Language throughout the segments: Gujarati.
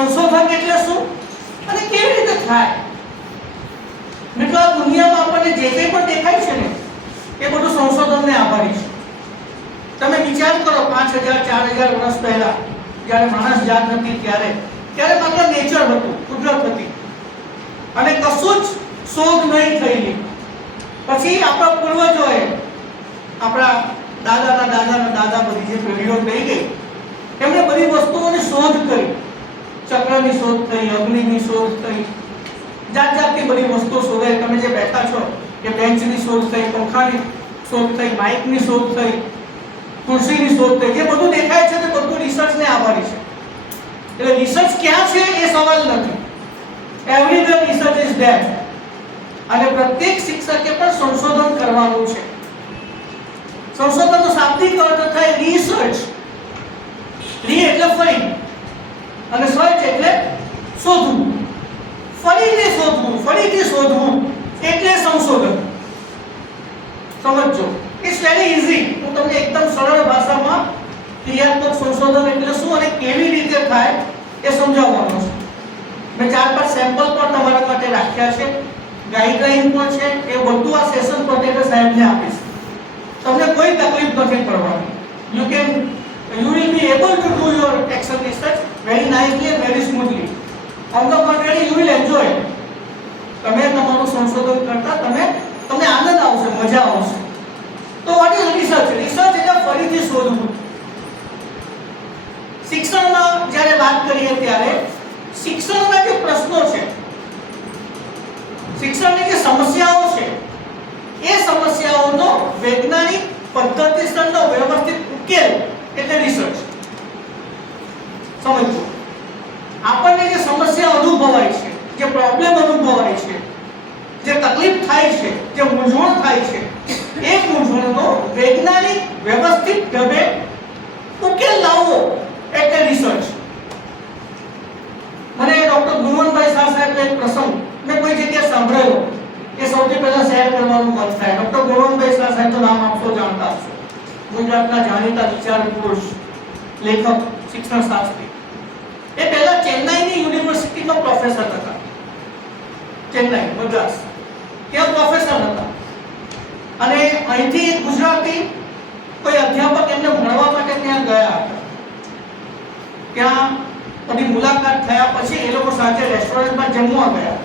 સંશોધન એટલે શું અને કેવી રીતે થાય? મિત્રો, આ દુનિયામાં આપણને જે કંઈ પણ દેખાય છે ને એ બધું સંશોધનને આભારી છે. તમે વિચાર કરો 5000 4000 વર્ષ પહેલા જ્યારે માણસ જાત હતી ત્યારે માત્ર નેચર હતું, કુદરત હતી અને કશું જ શોધ નહીં થયેલી. પછી આપણા પૂર્વજોએ, આપણા દાદાના દાદા બધી જે પેઢીઓ થઈ ગઈ એમણે બધી વસ્તુઓની શોધ કરી. ચક્રની શોધ થઈ, અગ્નિની શોધ થઈ, જાત જાતની બધી વસ્તુઓ શોધાઈ. તમે જે બેઠા છો એ બેન્ચની શોધ થઈ, પંખાની શોધ થઈ, માઇકની શોધ થઈ, ખુરશીની શોધ થઈ. જે બધું દેખાય છે તે બધું રિસર્ચને આભારી છે. એટલે રિસર્ચ ક્યાં છે એ સવાલ નથી. Everywhere research is there. અને પ્રત્યેક શિક્ષકે પણ સંશોધન કરવાનું છે. સંશોધનનો શાબ્દિક અર્થ થાય રિસર્ચ. રી એટલે ફરી અને સર્ચ એટલે શોધવું. ફરીથી શોધવું એટલે સંશોધન. સમજો, ઇટ્સ વેરી ઈઝી. હું તમને એકદમ સરળ ભાષામાં ક્રિયાત્મક સંશોધન એટલે શું અને કેવી રીતે થાય એ સમજાવવાનો છું. મેં 4-5 સેમ્પલ પણ તમારા માટે રાખ્યા છે, ગાઈડલાઈન પણ છે. એ બધું આ સેશન પ્રોટેક્ટર સાહેબને આપીશ. તમને કોઈ તકલીફ નથી પડવાની. You will be able to do your action research very nicely and very smoothly. On the contrary, you will enjoy. તમે તમારું સંશોધન કરતા તમને આનંદ આવશે, મજા આવશે. તો what is research? Research એટલે ફરીથી શોધવું. શિક્ષણમાં જ્યારે વાત કરીએ ત્યારે શિક્ષણના જે પ્રશ્નો છે, શિક્ષણની જે સમસ્યાઓ છે, એ સમસ્યાઓનો વૈજ્ઞાનિક પદ્ધતિસરનો વ્યવસ્થિત ઉકેલ એટલે રિસર્ચ. સમજો, આપણને જે સમસ્યા અનુભવાય છે, જે પ્રોબ્લેમ અનુભવાય છે, જે તકલીફ થાય છે, જે મૂંઝવણ થાય છે, એ મૂંઝવણનો વૈજ્ઞાનિક વ્યવસ્થિત ઢબે ઉકેલ લાવવો એટલે રિસર્ચ. મને ડોક્ટર ગુણવંતભાઈ શાહ સાહેબનો એક પ્રસંગ મેં કોઈ જગ્યાએ સાંભળેલો, એ સૌથી પહેલા શેર કરવાનું મન થાય. ડોક્ટર ગુણવંતભાઈ શાહ સાહેબનું નામ આપ સૌ જાણતા હશો. ગુજરાતના જાણીતા વિચાર પુરુષ, લેખક, શિક્ષણ શાસ્ત્રી. એ પહેલા ચેન્નાઈની યુનિવર્સિટીમાં પ્રોફેસર હતા. ચેન્નાઈ, મદ્રાસ, ત્યાં પ્રોફેસર હતા. અને અહીંથી એક ગુજરાતી કોઈ અધ્યાપક એમને ભણવા માટે ત્યાં ગયા હતા. ત્યાં બધી મુલાકાત થયા પછી એ લોકો સાથે રેસ્ટોરન્ટમાં જમવા ગયા.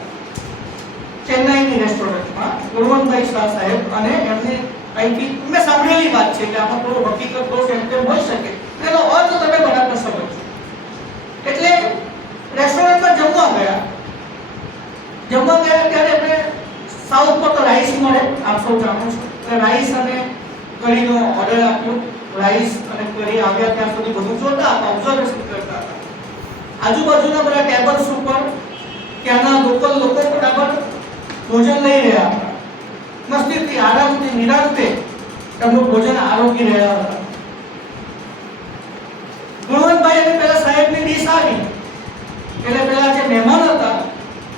ચેન્નાઈની રેસ્ટોરન્ટમાં ગુણવંતભાઈ શાહ સાહેબ અને એમની અહીંથી મેં સાંભળેલી વાત છે કે આમાં થોડો હકીકત દોષ એમ તેમ હોઈ શકે, એનો અર્થ તમે બરાબર સમજો. એટલે રેસ્ટોરન્ટમાં જમવા ગયા ત્યારે એમણે સાઉથમાં તો રાઈસ મળે, આપ સૌ જાણો છો. એટલે રાઈસ અને કઢીનો ઓર્ડર આપ્યો. રાઈસ અને કઢી આવ્યા ત્યાં સુધી બધું જોતા હતા, ઓબ્ઝર્વેશન કરતા હતા. આજુબાજુના બધા ટેબલ્સ ઉપર ત્યાંના લોકલ લોકો બરાબર ભોજન લઈ રહ્યા હતા. મસ્તીથી, આરામથી, નિરાંતે એમનું ભોજન આરોગી રહ્યા હતા. ગુણવંતભાઈ અને પેલા સાહેબની ડીશ આવી એટલે પેલા જે મહેમાન હતા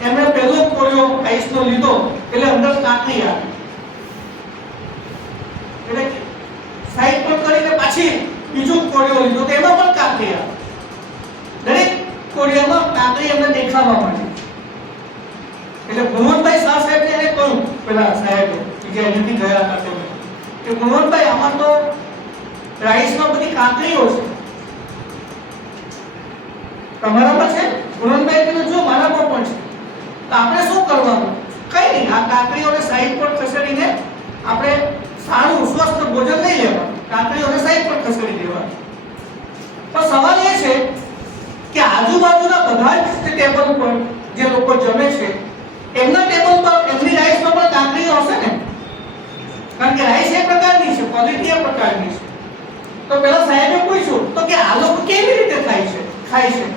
એમણે પહેલો કોળિયો રાઈસનો લીધો એટલે અંદર કાકડી આવી. એટલે સાઈડ પર કરીને પાછી બીજો કોળિયો લીધો તો એમાં પણ કાકડી આવી. દરેક કોળિયામાં કાકડી એમને દેખાવા માંડી. એટલે ગુણવંતભાઈ શાહ સાહેબને એને કહ્યું, પેલા સાહેબ જે અહીંથી ગયા હતા તેમને, કે ગુણવંતભાઈ આમાં તો રાઈસમાં બધી કાકડીઓ છે, તમારામાં છે? ગુણવંતભાઈ કીધું જો મારામાં પણ છે. તો આપણે શું કરવાનું? કઈ નહીં, આ કાકડીઓને સાઈડ પર ખસેડીને આપણે સારું સ્વસ્થ ભોજન લઈ લેવાનું, કાકડીઓને સાઈડ પર ખસેડી દેવાનું. પણ સવાલ એ છે કે આજુબાજુના બધા જ ટેબલ પર જે લોકો જમે છે એમના ટેબલ પર એમની રાઈસમાં પણ કાકડીઓ હશે ને? કારણ કે રાઈસ એ પ્રકારની છે, ક્વોલિટી એ પ્રકારની છે. તો પેલા સાહેબે પૂછ્યું તો કે આ લોકો કેવી રીતે ખાય છે?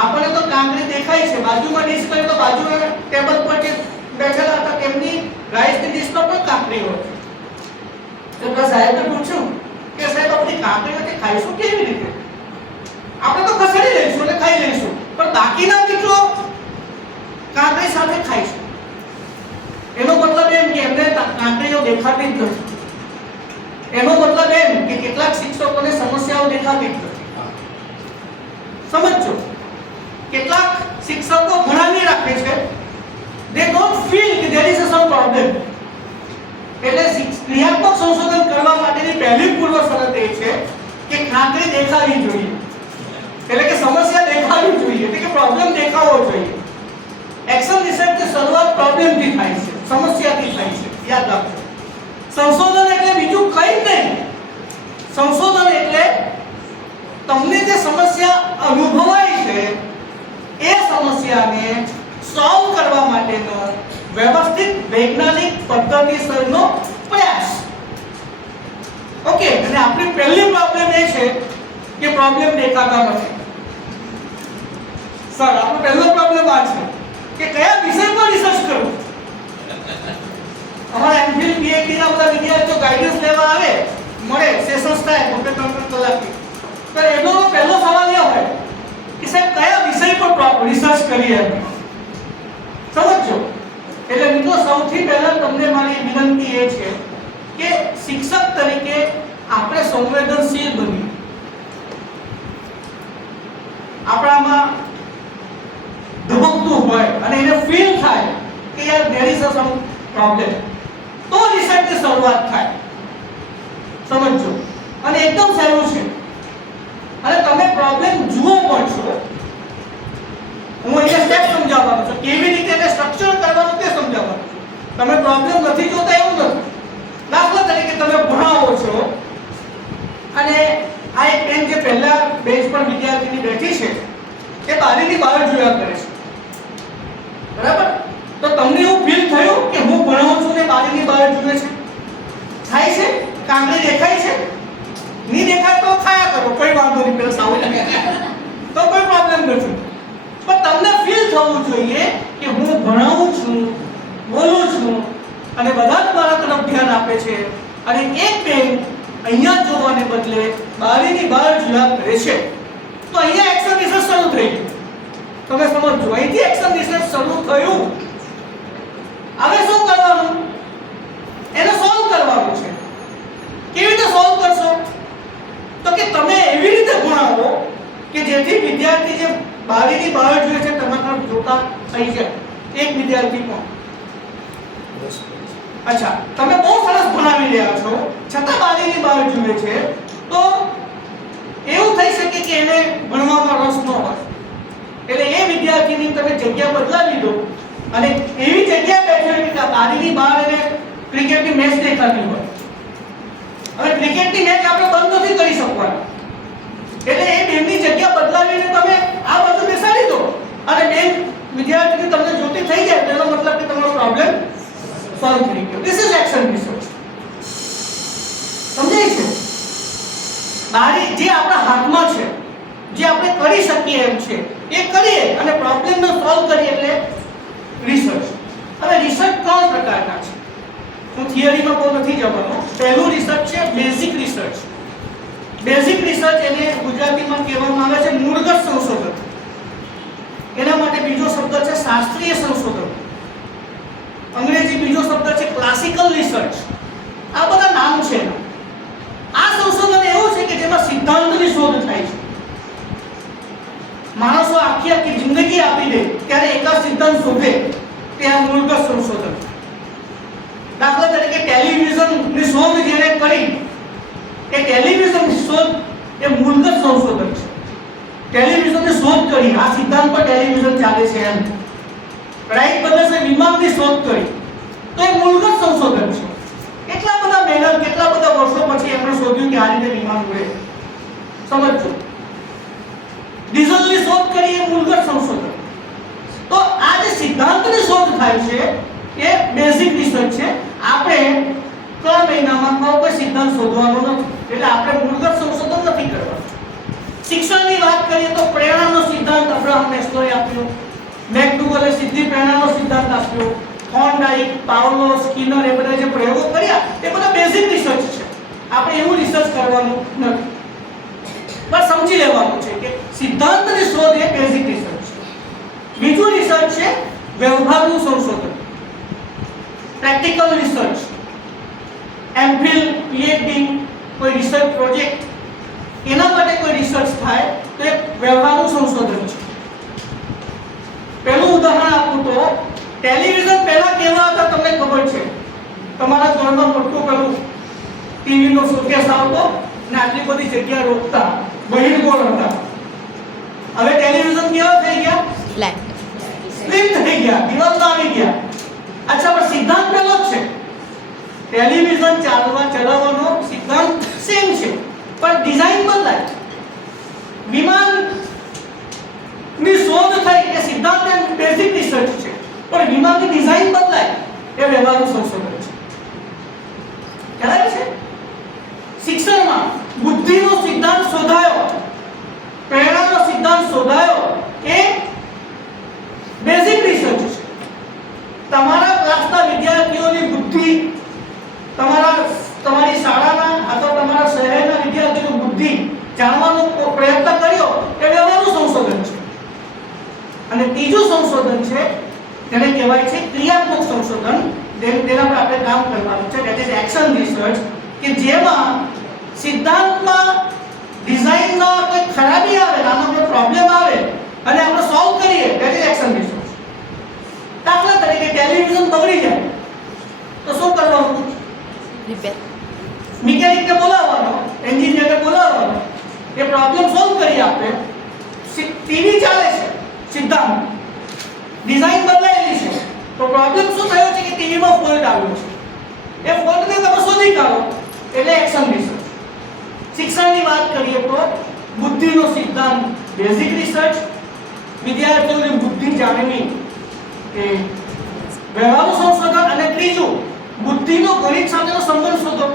આપણે તો કાકડી દેખાય છે, બાજુમાં ડીશ કરી તો બાજુના ટેબલ પર જે બેઠેલા હતા તેમની રાઈસની ડીશમાં પણ કાકડી હોય. તો પેલા સાહેબે પૂછ્યું કે સાહેબ આપણી કાકડીઓથી ખાઈશું કેવી રીતે? આપણે તો ખસેડી લઈશું એટલે ખાઈ લઈશું, પણ બાકીના મિત્રો કાકડી સાથે ખાઈશું. એનો મતલબ એમ કે એમને કાકડીઓ દેખાતી જ નથી. એનો મતલબ એમ કે કેટલાક શિક્ષકોને સમસ્યાઓ દેખાતી જ નથી. સમજો કેટલાક શિક્ષકો ભણાવી રાખે છે, they don't feel કે there is some problem. એટલે ક્રિયાત્મક સંશોધન કરવા માટેની પહેલી પૂર્વ શરત એ છે કે ખાતરી દેખાવી જોઈએ, એટલે કે સમસ્યા દેખાવી જોઈએ, એટલે કે પ્રોબ્લેમ દેખાવો જોઈએ. એક્શન રિસર્ચની શરૂઆત પ્રોબ્લેમથી થાય છે, સમસ્યાથી થાય છે, યાદ રાખજો. સંશોધન એટલે બીજું કંઈ નહીં. સંશોધન એટલે તમને જે સમસ્યા અનુભવાય છે એ સમસ્યાને સોલ્વ કરવા માટેનો વ્યવસ્થિત વૈજ્ઞાનિક પદ્ધતિસરનો પ્રયાસ. ઓકે, અને આપણી પહેલી પ્રોબ્લેમ એ છે કે પ્રોબ્લેમ દેખાતા નથી. સર, આપણો પહેલો પ્રોબ્લેમ આ છે કે કયા વિષય પર રિસર્ચ કરવું. અમારા એમફિલ પીએચડી ના બધા વિદ્યાર્થીઓ ગાઈડન્સ લેવા આવે, મળે, સેશન્સ થાય, 2-3 કલાકની. તો એનો પહેલો સવાલ એ હોય કે સાહેબ કયા વિષય પર રિસર્ચ કરીએ. સમજો. એટલે મિત્રો સૌથી પહેલા તમને મારી વિનંતી એ છે કે શિક્ષક તરીકે આપણે સંવેદનશીલ બનીએ. આપણામાં ધબકતું હોય અને એને ફીલ થાય કે યાર there is some problem, તો રિસર્ચની શરૂઆત થાય. સમજો. અને એકદમ સહેલું છે, અને તમે પ્રોબ્લેમ જુઓ પણ છો. હું અહીંયા સ્ટેપ સમજાવવાનો છું, કેવી રીતે એને સ્ટ્રક્ચર કરવાનું તે સમજાવવાનું છું. તમે પ્રોબ્લેમ નથી જોતા એવું નથી. દાખલા તરીકે તમે ભણાવો છો અને આ એક બેન જે પહેલા બેન્ચ પર વિદ્યાર્થીની બેઠી છે તે બારીની બહાર જોયા કરે છે, બરાબર? તો તમને એવું ફીલ થયું કે હું ભણાવું છું ને બારીની બહાર જુએ છે? થાય છે? કાંગળી દેખાય છે? નહીં દેખાય તો ખાયા કરો, કોઈ વાંધો નહીં, પેલા સાવ તો કોઈ પ્રોબ્લેમ નથી. પણ તમને ફીલ થવું જોઈએ કે હું ભણાવું છું, બોલું છું અને બધા જ મારા તરફ ધ્યાન આપે છે, અને એક બેન અહીંયા જોવાને બદલે બારીની બહાર જોયા કરે છે. તો અહીંયા એક્શન રિસર્ચ શરૂ થઈ ગયું. તમે સમજો, અહીંથી એક્શન રિસર્ચ શરૂ થયું. હવે શું કરવાનું? એને સોલ્વ કરવાનું છે. કેવી રીતે સોલ્વ કરશો? તો કે તમે એવી રીતે ભણાવો કે જેથી વિદ્યાર્થી જે બારીની બહાર જોઈએ છે તમારા તરફ જોતા થઈ જાય. એક વિદ્યાર્થી પણ અચ્છા, તમે બહુ સરસ ભણાવી રહ્યા છો છતાં બારીની બહાર જુએ છે, તો એવું થઈ શકે કે એને ભણવામાં રસ ન હોય. એટલે એ વિદ્યાર્થીની તમે જગ્યા બદલાવી દો અને એવી જગ્યા બેઠી કે બારીની બહાર એને ક્રિકેટની મેચ દેખાતી હોય. હવે ક્રિકેટની મેચ આપણે બંધ નથી કરી શકવાના, એટલે એ બેનની જગ્યા બદલાવીને તમે આ બધું બેસાડી દો અને બેન વિદ્યાર્થીની તમને જોતી થઈ જાય, તેનો મતલબ કે તમારો પ્રોબ્લેમ સોલ્વ થઈ ગયો. This is action research. સમજાય છે? બારી જે આપણા હાથમાં છે, જે આપણે કરી શકીએ એમ છે એ કરીએ અને પ્રોબ્લેમને સોલ્વ કરીએ, એટલે રિસર્ચ. હવે રિસર્ચ 3 પ્રકારના છે. હું થિયરીમાં બહુ નથી જવાનો. પહેલું રિસર્ચ છે બેઝિક રિસર્ચ. બેઝિક રિસર્ચ એને ગુજરાતીમાં કહેવામાં આવે છે મૂળગત સંશોધન. એના માટે બીજો શબ્દ છે શાસ્ત્રીય સંશોધન. અંગ્રેજી બીજો શબ્દ છે ક્લાસિકલ રિસર્ચ. આ બધા નામ છે. આ સંશોધન એવું છે કે જેમાં સિદ્ધાંતની શોધ થાય છે. માણસો આખી જિંદગી આપી દે ત્યારે એક જ સિદ્ધાંત શોધે, તે આ મૂળગત સંશોધન. દાખલા તરીકે ટેલિવિઝનની શોધ જેને કરી, એ ટેલિવિઝનની શોધ એ મૂળગત સંશોધન છે. ટેલિવિઝનની શોધ કરી, આ સિદ્ધાંત પર ટેલિવિઝન ચાલે છે એમ. રાઈટ બ્રધર્સે વિમાનની શોધ કરી, તો એ મૂળગત સંશોધન છે. કેટલા બધા મહેનત, કેટલા બધા વર્ષો પછી એમણે શોધ્યું કે આ રીતે વિમાન ઉડે. સમજો. ડીઝલની શોધ કરી, એ મૂળગત સંશોધન. તો આ જે સિદ્ધાંતની શોધ થાય છે એ બેઝિક રિસર્ચ છે. આપણે 3 મહિનામાં કોઈ સિદ્ધાંત શોધવાનો નથી, એટલે આપણે મૂળગત સંશોધન નથી કરવાનું. શિક્ષણની વાત કરીએ તો પ્રેરણાનો સિદ્ધાંત અબ્રાહમ મેસ્લોએ આપ્યો, મેકડુગલે સિદ્ધિ પ્રેરણાનો સિદ્ધાંત આપ્યો, થોર્નડાઇક, પાવલો, સ્કિનર, એ બધા જે પ્રયોગો કર્યા એ બધા બેઝિક રિસર્ચ છે. આપણે એવું રિસર્ચ કરવાનું નથી. બસ સમજી લેવાનું છે કે સિદ્ધાંતની શોધ એ બેઝિક રિસર્ચ છે. બીજું રિસર્ચ છે વ્યવહારનું સંશોધન, પ્રેક્ટિકલ રિસર્ચ. એમફિલ, પીએચડી, કોઈ રિસર્ચ પ્રોજેક્ટ, એના માટે કોઈ રિસર્ચ થાય તો એ વ્યવહારનું સંશોધન છે. પહેલું ઉદાહરણ આપું તો ટેલિવિઝન પહેલા કેવા હતા તમને ખબર છે? તમારા ઘરમાં મોટું પેલું ટીવી નો શોકેસ આવતો ને આટલી બધી જગ્યા રોકતા બહિર્ગોળ હતા. હવે ટેલિવિઝન કેવા થઈ ગયા? ફ્લેટ સ્લિમ થઈ ગયા, દિવાલમાં આવી ગયા. અચ્છા, પણ સિદ્ધાંત પેલો જ છે. ટેલિવિઝન ચલાવવાનો સિદ્ધાંત સેમ છે, પણ ડિઝાઇન બદલાય. વિમાન ની શોધ થઈ એ સિદ્ધાંત એ બેઝિક રિસર્ચ છે, પણ વિમાનની ડિઝાઇન બદલાય એ વ્યવહારુ સંશોધન છે. ખ્યાલ છે? શિક્ષણમાં બુદ્ધિનો સિદ્ધાંત શોધાયો, પ્રેરણાનો સિદ્ધાંત શોધાયો એ બેઝિક રિસર્ચ છે. તમારા ક્લાસના વિદ્યાર્થીઓની બુદ્ધિ, તમારી શાળાના અથવા તમારા શહેરના વિદ્યાર્થીઓની બુદ્ધિ જાણવાનો પ્રયત્ન કર્યો એ વ્યવહારુ સંશોધન છે. અને ત્રીજું સંશોધન છે જેને કહેવાય છે ક્રિયાત્મક સંશોધન. તેના પર આપણે કામ કરવાનું છે, ધેટ ઇઝ એક્શન રિસર્ચ, કે જેમાં સિદ્ધાંતમાં ડિઝાઇનમાં કોઈ ખરાબી આવે, નાનો કોઈ પ્રોબ્લેમ આવે અને આપણે સોલ્વ કરીએ, ધેટ ઇઝ એક્શન રિસર્ચ. દાખલા તરીકે ટેલિવિઝન બગડી જાય તો શું કરવાનું? રિપેર. મિકેનિકને બોલાવવાનો, એન્જિનિયરને બોલાવવાનો, એ પ્રોબ્લેમ સોલ્વ કરી આપે. ટીવી ચાલે છે, સિદ્ધાંત ડિઝાઇન બદલાયેલી છે, તો પ્રોબ્લેમ શું થયો છે કે ટીવીમાં ફોલ્ટ આવ્યો છે. એ ફોલ્ટને તમે શોધી કાઢો એટલે એક્શન રિસર્ચ. શિક્ષણની વાત કરીએ તો બુદ્ધિનો સિદ્ધાંત બેઝિક રિસર્ચ, વિદ્યાર્થીઓની બુદ્ધિ જાણવી એ વ્યવહારુ સંશોધન, અને ત્રીજું બુદ્ધિનો ગણિત સાથેનો સંબંધ શોધો.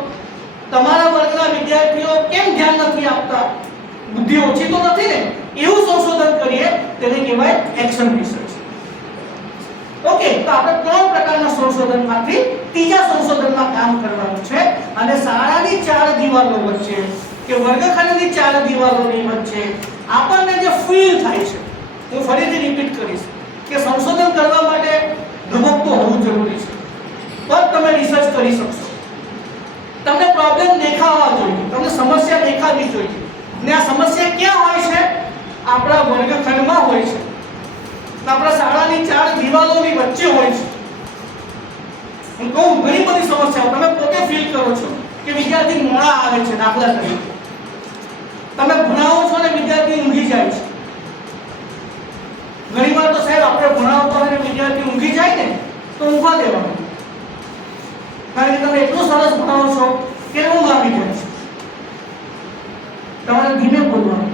તમારા વર્ગના વિદ્યાર્થીઓ કેમ ધ્યાન નથી આપતા? બુદ્ધિ ઓછી તો નથી ને? એવું સંશોધન કરીએ તેને કહેવાય એક્શન રિસર્ચ. ઓકે, તો આપણે ત્રણ પ્રકારના સંશોધનમાંથી ત્રીજા સંશોધનમાં કામ કરવાનું છે. અને શાળાની ચાર દિવાલો વચ્ચે કે વર્ગખંડની ચાર દિવાલોની વચ્ચે આપણને જે ફીલ થાય છે, હું ફરીથી રિપીટ કરીશ કે સંશોધન કરવા માટે ધબકતું હોવું જરૂરી છે, તો જ તમે રિસર્ચ કરી શકશો. તમને પ્રોબ્લેમ દેખાવા જોઈએ, તમને સમસ્યા દેખાવી જોઈએ. ને આ સમસ્યા ક્યાં હોય છે? આપણા વર્ગખંડમાં હોય છે, આપણા શાળાની ચાર દિવાલોની વચ્ચે હોય છે. હું કહું, ઘણી બધી સમસ્યાઓ તમે પોતે ફીલ કરો છો કે વિદ્યાર્થી મોડા આવે છે. દાખલા તરીકે તમે ભણાવો છો ને વિદ્યાર્થી ઊંઘી જાય છે. ઘણીવાર તો સાહેબ આપણે ભણાવતા હોય ને વિદ્યાર્થી ઊંઘી જાય ને તો ઊંઘવા દેવાનું, કારણ કે તમે એટલું સરસ ભણાવો છો કે ઊંઘ આવી જાય છે. તમારે ધીમે બોલવાનું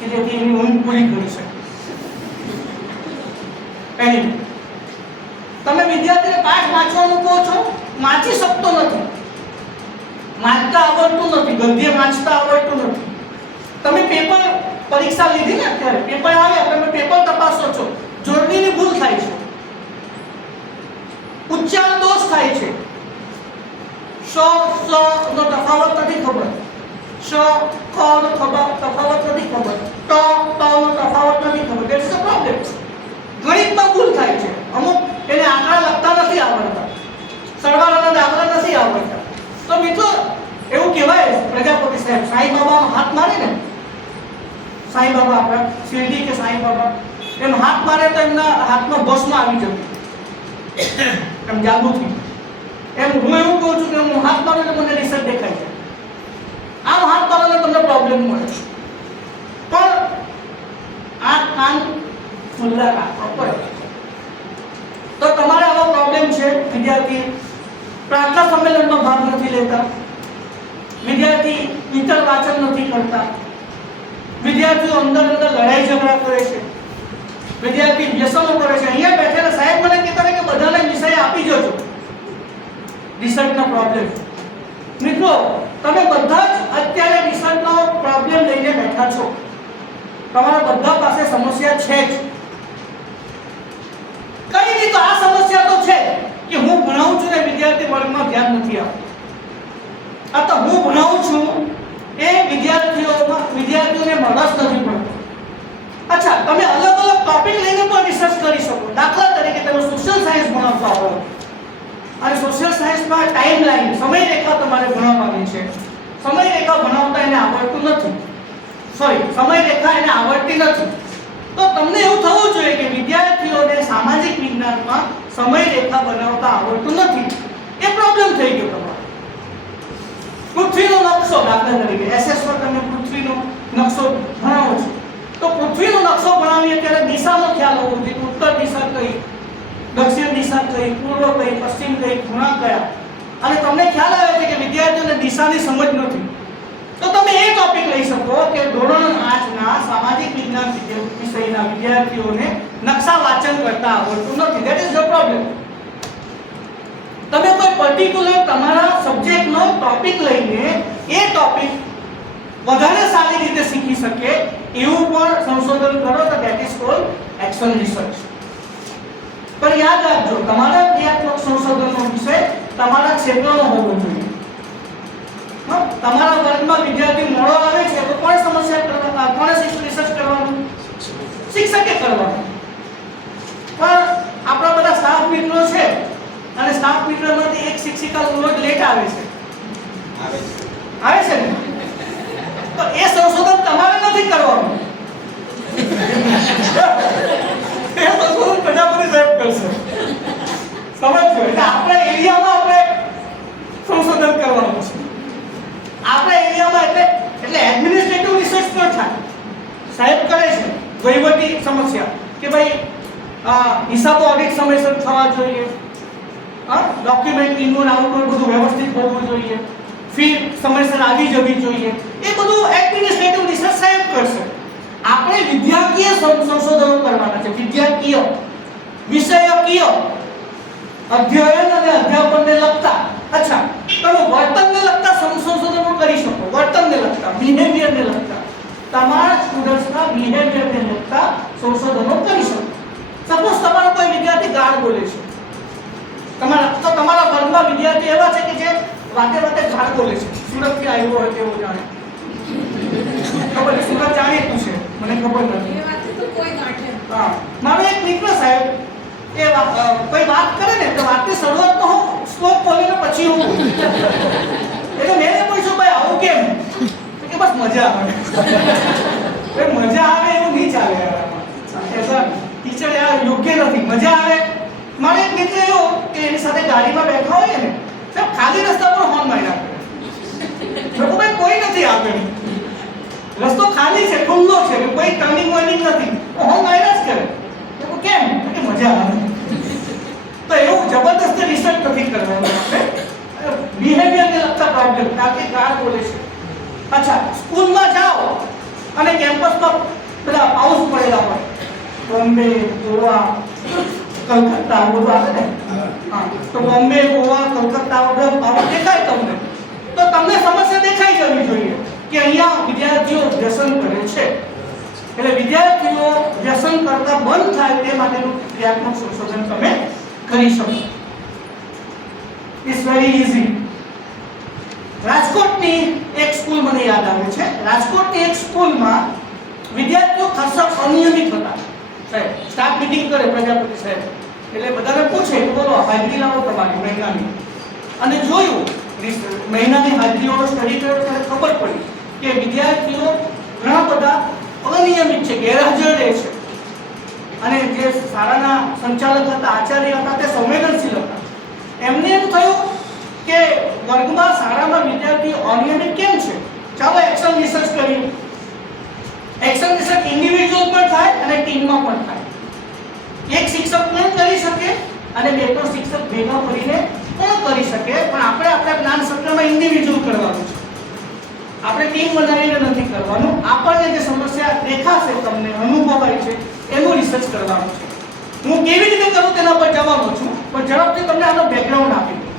કે જેથી એની ઊંઘ પૂરી કરી શકે. તમે વિદ્યાર્થીને પાઠ વાંચવાનું કહો છો, વાંચી શકતો નથી, વાંચતા આવડતું નથી, ગદ્ય વાંચતા આવડતું નથી. તમે પેપર પરીક્ષા લીધી ને, અત્યારે પેપર આવે, તમે પેપર તપાસો છો, જોડણીની ભૂલ થાય છે, ઉચ્ચારણ દોષ થાય છે, શ નો તફાવત નથી ખબર, શ ખ નો તફાવત નથી ખબર, ટ નો તફાવત નથી ખબર. That's the problem. ગણિતમાં ભૂલ થાય છે. અમુક એને આંકડા લખતા નથી આવડતા, સરવાળાના દાખલા નથી આવડતા. તો મિત્રો એવું કહેવાય પ્રજાપતિ સાહેબ સાંઈ બાબા હાથ મારે ને, સાંઈ બાબા આપણા શિરડી કે સાંઈ બાબા એમ હાથ મારે તો એમના હાથમાં ભસ્મ આવી જતું એમ જાદુથી. એમ હું એવું કહું છું કે હું હાથ મારું તો મને રિસર્ચ દેખાય છે. આમ હાથ મારવાનો તમને પ્રોબ્લેમ મળે, પણ આ કાન ખુલ્લા રાખવા પડે. તો તમારે આવો પ્રોબ્લેમ છે, વિદ્યાર્થી પ્રાર્થના સંમેલનમાં ભાગ નથી લેતા, વિદ્યાર્થી ઇન્ટર વાંચન નથી કરતા, વિદ્યાર્થીઓ અંદર લડાઈ ઝઘડા કરે છે, વિદ્યાર્થી વ્યસનો કરે છે. અહીંયા બેઠેલા સાહેબ મને કહેતા કે બધાને વિષય આપી જજો રિસર્ચનો પ્રોબ્લેમ. મિત્રો તમે બધા જ અત્યારે રિસર્ચનો પ્રોબ્લેમ લઈને બેઠા છો, તમારા બધા પાસે સમસ્યા છે જ. કઈ નહીં તો આ સમસ્યા તો છે કે હું ભણાવું છું ને વિદ્યાર્થી વર્ગમાં ધ્યાન નથી આપતું, અથવા હું ભણાવું છું એ વિદ્યાર્થીઓને રસ નથી પડતો. અચ્છા, તમે અલગ અલગ ટોપિક લઈને પણ રિસર્ચ કરી શકો. દાખલા તરીકે તમે સોશિયલ સાયન્સ ભણાવતા હો અને સોશિયલ સાયન્સમાં ટાઈમલાઈન સમયરેખા તમારે ભણાવવાની છે. સમયરેખા ભણાવતા એને આવડતું નથી, સમયરેખા એને આવડતી નથી, તો તમને એવું થવું જોઈએ કે વિદ્યાર્થીઓને સામાજિક વિજ્ઞાનમાં સમયરેખા બનાવતા આવડતું નથી. એ પ્રોબ્લેમ થઈ ગયો તમારો. પૃથ્વીનો નકશો દાખલા તરીકે SS પર તમે પૃથ્વીનો નકશો ભણાવો છો, તો પૃથ્વીનો નકશો ભણાવીએ ત્યારે દિશાનો ખ્યાલ હોવો જોઈએ. ઉત્તર દિશા કઈ, દક્ષિણ દિશા કઈ, પૂર્વ કઈ, પશ્ચિમ કઈ, ખૂણા કયા, અને તમને ખ્યાલ આવે છે કે વિદ્યાર્થીઓને દિશાની સમજ નથી, તો તમે એ ટોપિક લઈ શકો કે ધોરણ 8 ના સામાજિક વિજ્ઞાન વિષયના વિદ્યાર્થીઓને નકશા વાંચન કરતા આવડતું નથી. That is the problem. તમે કોઈ પર્ટિક્યુલર તમારા સબ્જેક્ટનો ટોપિક લઈને એ ટોપિક વધારે સારી રીતે શીખી શકે એવું પણ સંશોધન કરો તો that is called action research. પણ યાદ રાખજો, તમારા ક્રિયાત્મક સંશોધનનો વિષય તમારા ક્ષેત્રનો હોવો જોઈએ. તમારા વર્ગમાં વિદ્યાર્થી મોડો આવે છે તો કોણ સમસ્યા કરવાના, કોણ રિસર્ચ કરવાનું? શિક્ષકે કરવાનું. પણ આપણા બધા સ્ટાફ મિત્રો છે અને સ્ટાફ મિત્રમાંથી એક શિક્ષિકા રોજ લેટ આવે છે. આવે છે ને? તો એ સંશોધન તમારે નથી કરવાનું. એ સંશોધન પ્રજાપતિ સાહેબ કરશે. સમજો, એટલે આપણા એરિયામાં આપણે સંશોધન કરવાનું છે. આપણા એરિયામાં એટલે એડમિનિસ્ટ્રેટિવ રિસર્ચ પણ થાય. સાહેબ કરે છે વહીવટી સમસ્યા કે ભાઈ હિસાબો ઓડિટ સમયસર થવા જોઈએ, ડોક્યુમેન્ટ ઇનપુટ આઉટપુટ બધું વ્યવસ્થિત હોવું જોઈએ, ફી સમયસર આવી જવી જોઈએ. એ બધું એડમિનિસ્ટ્રેટિવ રિસર્ચ સાહેબ કરશે. આપણે વિદ્યાકીય સંશોધનો કરવાના છે. વિદ્યાકીય, વિષયકીય, અધ્યયન અને અધ્યાપનને લગતા. અચ્છા, તમે વર્તનને લગતા સંશોધનો કરી શકો. વર્તનને લગતા, બિહેવિયરને લગતા, તમારા સ્ટુડન્ટ્સના બિહેવિયરને લગતા સંશોધનો કરી શકો. સપોઝ તમારો કોઈ વિદ્યાર્થી ગાળ બોલે છે, તમારા વર્ગમાં વિદ્યાર્થી એવા છે કે જે વાતે વાતે ગાળ બોલે છે. સુરતથી આવ્યો હોય તેવું જાણે, ખબર છે, સુરત જાણીતું છે, મને ખબર નથી. એ વાત તો કોઈ ગાંઠે. હા, મારો એક મિત્ર સાહેબ એ કોઈ વાત કરે ને તો વાતની શરૂઆતમાં હું શ્લોક બોલીને પછી હું એટલે મેં પૂછ્યું ભાઈ આવું કેમ? કે બસ મજા આવે. મજા આવે એવું નહીં ચાલે યાર. એઝ ટીચર યાર યોગ્ય નથી. મજા આવે. મારો એક મિત્ર એવો કે એની સાથે ગાડીમાં બેઠા હોય ને, સાહેબ ખાલી રસ્તા પર હોર્ન માર્યા કરે. લોકો ભાઈ કોઈ નથી આગળ, રસ્તો ખાલી છે, ખુલ્લો છે, કોઈ ટર્નિંગ વર્નિંગ નથી, હોર્ન માર્યા જ કરે. લોકો કેમ? કે મજા આવે. તો એવું જબરદસ્ત રિસર્ચ નથી કરવાનું. આપણે બિહેવિયરને લગતા પ્રોબ્લેમ, તાકે ગાળ બોલે છે. અચ્છા, સ્કૂલમાં જાઓ અને કેમ્પસમાં બધા હાઉસ પડેલા હોય, બોમ્બે, ગોવા, કલકત્તા બધું આવે ને. હા, તો બોમ્બે, ગોવા, કલકત્તા બધું આવા દેખાય તમને, તો તમને સમસ્યા દેખાઈ જવી જોઈએ કે અહીંયા વિદ્યાર્થીઓ વ્યસન કરે છે. એટલે વિદ્યાર્થીઓ વ્યસન કરતા બંધ થાય તે માટેનું ક્રિયાત્મક સંશોધન તમે કરી શકો. It's very easy. રાજકોટની એક સ્કૂલ મને યાદ આવે છે. રાજકોટની એક સ્કૂલમાં વિદ્યાર્થીઓ ખાસા અનિયમિત હતા. સાહેબ સ્ટાફ મીટિંગ કરે પ્રજાપતિ સાહેબ, એટલે બધાને પૂછે કે બોલો હાજરી લાવો તમારી મહિનાની. અને જોયું મહિનાની હાજરીઓનો સ્ટડી કર્યો ત્યારે ખબર પડી કે વિદ્યાર્થીઓ ઘણા બધા અનિયમિત છે, ગેરહાજર રહે છે. અને જે શાળાના સંચાલક હતા, આચાર્ય હતા, તે સંવેદનશીલ હતા. એમને એમ થયું કે વર્ગમાં શાળામાં વિદ્યાર્થીઓ અનિયમિત કેમ છે, ચાલો એક્શન રિસર્ચ કરીએ. એક્શન રિસર્ચ ઇન્ડિવિડ્યુઅલ પણ થાય અને ટીમમાં પણ થાય. એક શિક્ષક પણ કરી શકે અને બે ત્રણ શિક્ષક ભેગા મળીને પણ કરી શકે, પણ આપણે આપણા જ્ઞાન સત્રમાં ઇન્ડિવિડ્યુઅલ કરવાનું છે. આપણે ટીમ બનાવીને નથી કરવાનું. આપણને જે સમસ્યા દેખાશે, તમને અનુભવાય છે, એનું રિસર્ચ કરવાનું છે. હું કેવી રીતે કરું તેના પર જવાનો છું, પણ ઝડપથી તમને આનો બેકગ્રાઉન્ડ આપી દઉં.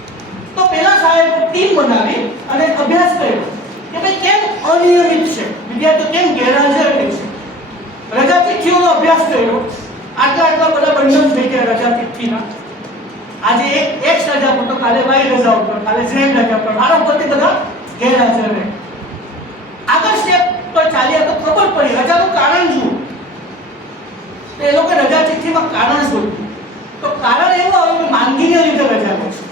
તો પહેલા સાહેબ ટીમ બનાવી અને અભ્યાસ કર્યો કે ભાઈ કેમ અનિયમિત છે, વિદ્યાર્થીઓ કેમ ગેરહાજર રહે છે. રજા ચિઠ્ઠીઓનો અભ્યાસ કર્યો. આટલા બધા બંધન થઈ ગયા રજા ચિઠ્ઠીના. આજે એક રજા પર, તો કાલે વાય રજા ઉપર, કાલે ઝેડ રજા પર, આના પરથી બધા ગેરહાજર રહે. આગળ સ્ટેપ પર ચાલ્યા તો ખબર પડી રજાનું કારણ જુઓ. તો એ લોકો રજા ચિઠ્ઠીમાં કારણ શોધ્યું. તો કારણ એવું આવ્યું કે માંદગીને લીધે રજા લે છે.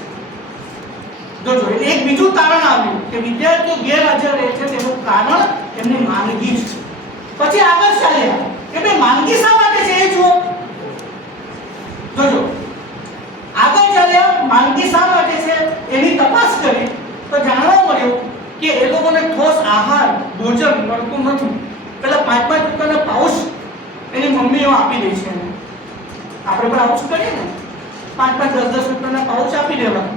જોજો, એટલે એક બીજું તારણ આવ્યું કે વિદ્યાર્થીઓ ગેરહાજર રહે છે તેનું કારણ એમની માંદગી છે. પછી આગળ ચાલ્યા કે ભાઈ માંદગી શા માટે છે એ જુઓ. જોજો આગળ ચાલ્યા માંદગી શા માટે છે એની તપાસ કરી તો જાણવા મળ્યું કે એ લોકોને ઠોસ આહાર ભોજન મળતું નથી. પેલા 5-5 રૂપિયાના પાઉચ એની મમ્મીઓ આપી દે છે. આપણે પણ આવું જ કરીએ ને, 5-10 રૂપિયાના પાઉચ આપી દેવા.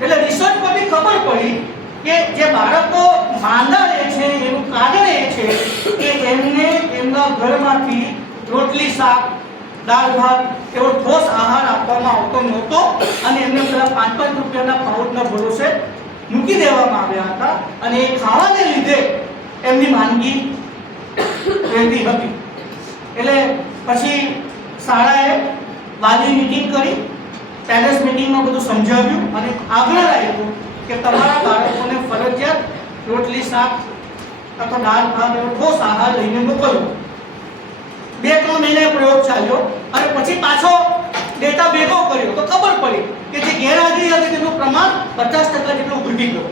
એટલે રિસર્ચ પરથી ખબર પડી કે જે બાળકો માંદા રહે છે એનું કારણ એ છે કે એમને એમના ઘરમાંથી રોટલી શાક દાળ ભાત એવો ઠોસ આહાર આપવામાં આવતો નહોતો અને એમને પેલા 5-5 રૂપિયાના પાઉચના ભરોસે મૂકી દેવામાં આવ્યા હતા અને એ ખાવાને લીધે એમની માંદગી રહેતી હતી. એટલે પછી શાળાએ વાલી મીટિંગ કરી, પેરેન્ટ્સ મીટિંગમાં બધું સમજાવ્યું અને આગ્રહ રાખ્યો કે તમારા બાળકોને ફરજિયાત રોટલી શાક અથવા દાળ ભાત એવો ઠોસ આહાર લઈને મોકલો. 2-3 મહિના પ્રયોગ ચાલ્યો અને પછી પાછો ડેટા ભેગો કર્યો તો ખબર પડી કે જે ગેરહાજરી હતી તેનું પ્રમાણ 50% જેટલું ઘટી ગયું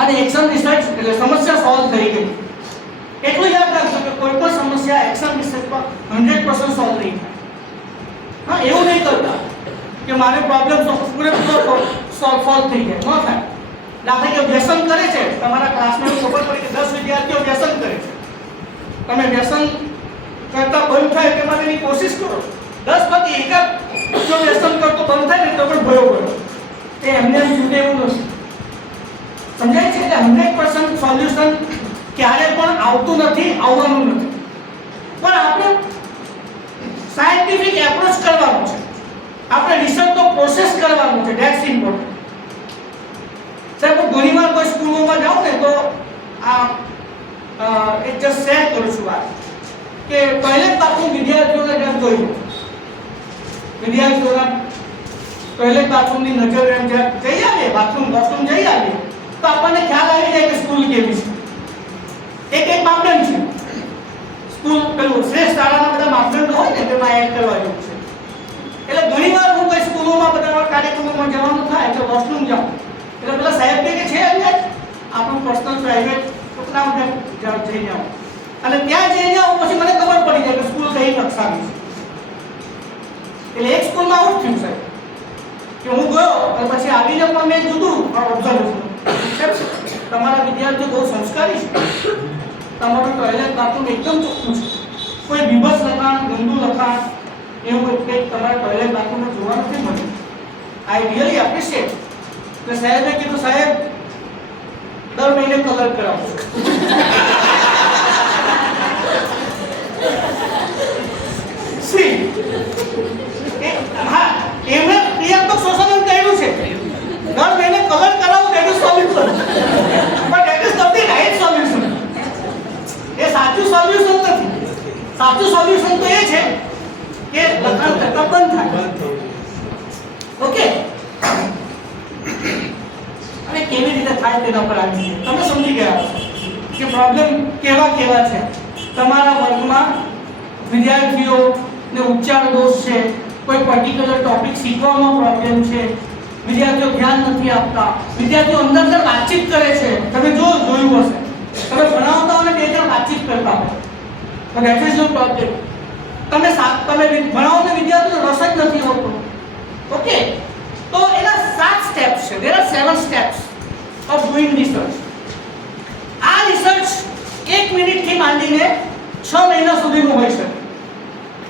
અને એક્શન રિસર્ચ એટલે સમસ્યા સોલ્વ થઈ ગઈ. એટલું યાદ રાખજો કે કોઈ પણ સમસ્યા એક્શન રિસર્ચમાં 100% સોલ્વ નહીં થાય. હા, એવું નહીં કરતા કે મારે પ્રોબ્લેમ પૂરેપૂરો સોલ્વ થઈ જાય, ન થાય. દાખલા કે વ્યસન કરે છે, તમારા ક્લાસમાં ખબર પડી કે 10 વિદ્યાર્થીઓ વ્યસન કરે છે, તમે વ્યસન કરતા બંધ થાય તે માટેની કોશિશ કરો. 10 માંથી એક જો વ્યસન કરતો બંધ થાય ને તો પણ ભયો ભયો એ એમને છૂટે એવું નથી. સમજાય છે કે 100% સોલ્યુશન ક્યારે પણ આવતું નથી, આવવાનું નથી. પણ આપણે સાયન્ટિફિક એપ્રોચ કરવાનું છે, આપણે રિસર્ચનો પ્રોસેસ કરવાનું છે. That's important. સાહેબ હું ઘણીવાર કોઈ સ્કૂલોમાં જાઉં ને તો એક જસ્ટ શેર કરું છું વાત કે ટોયલેટ બાથરૂમ વિદ્યાર્થીઓને જેમ જોયું, વિદ્યાર્થીઓના ટોયલેટ બાથરૂમની નજર એમ જઈ આવીએ, બાથરૂમ વોશરૂમ જઈ આવીએ તો આપણને ખ્યાલ આવી જાય કે સ્કૂલ કેવી છે. એક માપદંડ છે સ્કૂલ, પેલું શ્રેષ્ઠ શાળાના બધા માપદંડ હોય ને તેમાં એડ કરવા જેવું છે. એટલે ઘણીવાર હું કોઈ સ્કૂલોમાં બધા કાર્યક્રમોમાં જવાનું થાય એટલે વોશરૂમ જાઉં એટલે પેલા સાહેબ કે છે અહીંયા આપણું પર્સનલ પ્રાઇવેટ તો ના જઈ જાઉં અને ત્યાં જઈને આવું પછી મને ખબર પડી જાય કે સ્કૂલ કઈ કક્ષાની છે. એટલે એક સ્કૂલમાં આવું જ થયું સાહેબ કે હું ગયો અને પછી આવીને પણ મેં જુદું ઓબ્ઝર્વેશન, તમારા વિદ્યાર્થીઓ બહુ સંસ્કારી છે, તમારું ટોયલેટ બાથરૂમ એકદમ ચોખ્ખું છે, કોઈ બીભત્સ લખાણ ગંદુ લખાણ એવું કંઈક તમારા ટોયલેટ બાથરૂમમાં જોવા નથી મળ્યું. I really appreciate. એટલે સાહેબે કીધું સાહેબ દર મહિને કલર કરાવો. સી હા, એમણે ક્રિયાત્મક સંશોધન કર્યું છે, દર મહિને કલર કરાવો that is solution, but that is not the right solution. એ સાચું સોલ્યુશન નથી. સાચું સોલ્યુશન તો એ છે કે લખાણ કરતા બંધ થાય. ઓકે, અને કેવી રીતે થાય તેના પર આવી તમે સમજી ગયા કે પ્રોબ્લેમ કેવા છે. તમારા વર્ગમાં વિદ્યાર્થીઓને ઉચ્ચાર દોષ છે, કોઈ પર્ટિક્યુલર ટોપિક શીખવામાં પ્રોબ્લેમ છે, વિદ્યાર્થીઓ ધ્યાન નથી આપતા, વિદ્યાર્થીઓ અંદર વાતચીત કરે છે. તમે જોયું હશે, તમે ભણાવતા હો ને બે જણ વાતચીત કરતા હોય તો ધેટ ઇઝ યોર પ્રોબ્લેમ. તમે ભણાવતા વિદ્યાર્થીઓનો રસ જ નથી હોતો. ઓકે, તો એના 7 સ્ટેપ્સ છે. there are 7 steps of doing research. આ રિસર્ચ 1 મિનિટથી માંડીને 6 મહિના સુધીનું હોઈ શકે.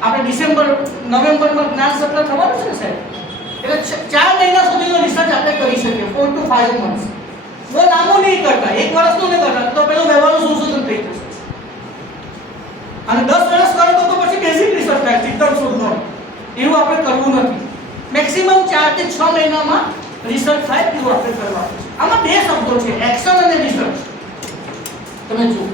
આપણે નવેમ્બરમાં જ્ઞાન સત્ર થવાનું છે સાહેબ, એટલે 4 મહિના સુધીનો રિસર્ચ આપણે કરી શકીએ, 4 to 5 months. બહુ લાંબુ નહીં કરતા, 1 વર્ષનું નહીં કરતા તો પેલું વ્યવહારનું સંશોધન થઈ જશે. અને 10 વર્ષ કરો તો પછી બેઝિક રિસર્ચ થાય, સિદ્ધાંત શોધવાનો. એવું આપણે કરવું નથી. મેક્સિમમ 4 થી 6 મહિનામાં રિસર્ચ થાય તેવું આપણે કરવાનું છે. આમાં 2 શબ્દો છે, એક્શન અને રિસર્ચ. તમે જુઓ,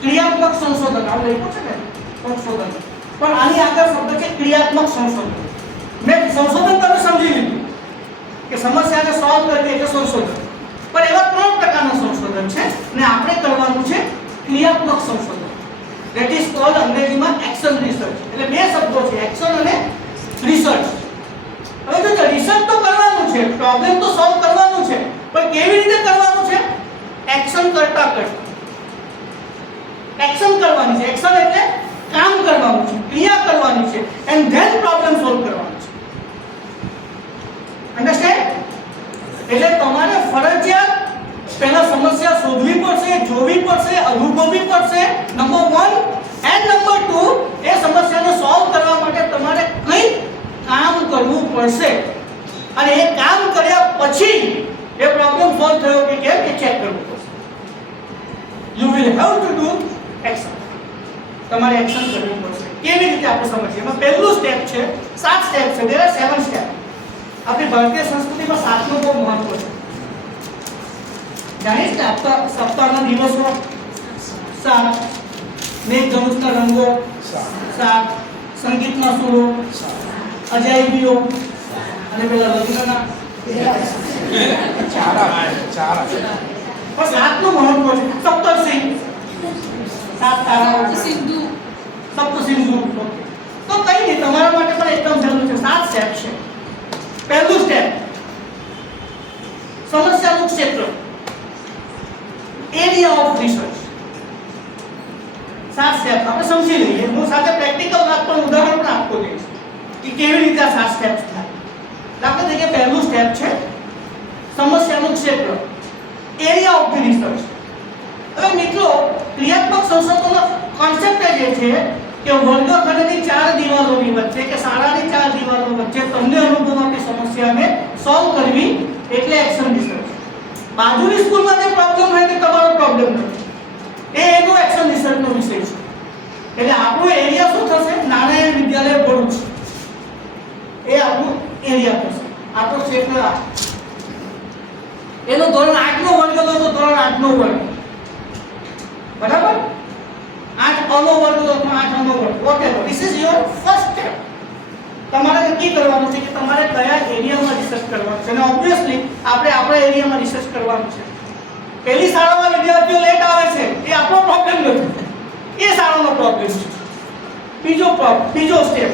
ક્રિયાત્મક સંશોધન આ લખ્યું છે ને સંશોધન, પણ આની આગળ શબ્દ છે ક્રિયાત્મક સંશોધન. મેં સંશોધન તમે સમજી લીધું કે સમસ્યાને સોલ્વ કરવી એટલે સંશોધન, પણ એવા 3 પ્રકારના સંશોધન છે અને આપણે કરવાનું છે ક્રિયાત્મક સંશોધન. ધેટ ઇઝ કોલ્ડ અંગ્રેજીમાં એક્શન રિસર્ચ. એટલે 2 શબ્દો છે, એક્શન અને રિસર્ચ. હવે જો રિસર્ચ તો કરવાનું છે, પ્રોબ્લેમ તો સોલ્વ કરવાનું છે, પણ કેવી રીતે કરવાનું છે? એક્શન કરતા એક્શન કરવાની છે. એક્શન એટલે કામ કરવાનું છે, ક્રિયા કરવાની છે, એન્ડ ધેન પ્રોબ્લેમ સોલ્વ કરવાનો છે. અન્ડરસ્ટેન્ડ? એટલે તમારે ફરજિયાત પહેલા સમસ્યા શોધવી પડશે, જોવી પડશે, અનુભવવી પડશે, નંબર 1, એન્ડ નંબર 2, એ સમસ્યાને સોલ્વ કરવા માટે તમારે કંઈક કામ કરવું પડશે, અને એ કામ કર્યા પછી એ પ્રોબ્લેમ સોલ્વ થયો કે કેમ એ ચેક કરવું પડશે. You will have to do action. તમારે એક્શન કરવું પડશે. કેવી રીતે આપણે સમજીએ? એમાં પહેલું સ્ટેપ છે, 7 સ્ટેપ છે, there are 7 સ્ટેપ. આપણી ભારતીય સંસ્કૃતિમાં 7નું બહુ મહત્વ છે. જાણીશ ને, સપ્તાહના દિવસો 7, મેઘધનુષના રંગો 7, સંગીતના સુરો 7, અજાયબીઓ અને પેલા લગ્નના 4. પણ 7નું મહત્વ છે. સપ્તસિંહ 7 તારાઓ, સપ્તસિંધુ. તો કઈ નહીં, તમારા માટે પણ એકદમ સહેલું છે. 7 સ્ટેપ છે. પહેલું સ્ટેપ, સમસ્યાનું ક્ષેત્ર, એરિયા ઓફ રિસર્ચ. 7 સ્ટેપ આપણે સમજી લઈએ. હું સાથે પ્રેક્ટિકલ વાત પણ ઉદાહરણ પણ આપતો જઈશ કે કેવી રીતે આ 7 સ્ટેપ્સ થાય. દાખલા તરીકે પહેલું સ્ટેપ છે સમસ્યાનું ક્ષેત્ર, એરિયા ઓફ ધ રિસર્ચ. હવે મિત્રો, ક્રિયાત્મક સંશોધનનો કોન્સેપ્ટ જ એ છે કે વર્ગખંડની 4 દિવાલોની વચ્ચે કે શાળાની 4 દિવાલો વચ્ચે તમને અનુભવાતી સમસ્યાને સોલ્વ કરવી એટલે એક્શન રિસર્ચ. બાજુની સ્કૂલમાં જે પ્રોબ્લેમ હોય તે તમારો પ્રોબ્લેમ નથી, એનો એક્શન રિસર્ચનો વિષય છે. એટલે આપણો એરિયા શું થશે? નારાયણ વિદ્યાલય ભરૂચ, એ આપણું એરિયા થશે, આપણો ક્ષેત્ર. એનો ધોરણ 8 નો વર્ગ લો તો ધોરણ 8 નો વર્ગ, બરાબર? 8 નો વર્ગ લો તો 8 નો વર્ગ, whatever. This is your first step. તમારે નક્કી કરવાનું છે કે તમારે કયા એરિયામાં રિસર્ચ કરવાનું છે, અને ઓબ્વિયસલી આપણે આપણા એરિયામાં રિસર્ચ કરવાનું છે. પહેલી શાળામાં વિદ્યાર્થીઓ લેટ આવે છે એ આપણો પ્રોબ્લેમ નથી, એ શાળાનો પ્રોબ્લેમ છે. બીજો સ્ટેપ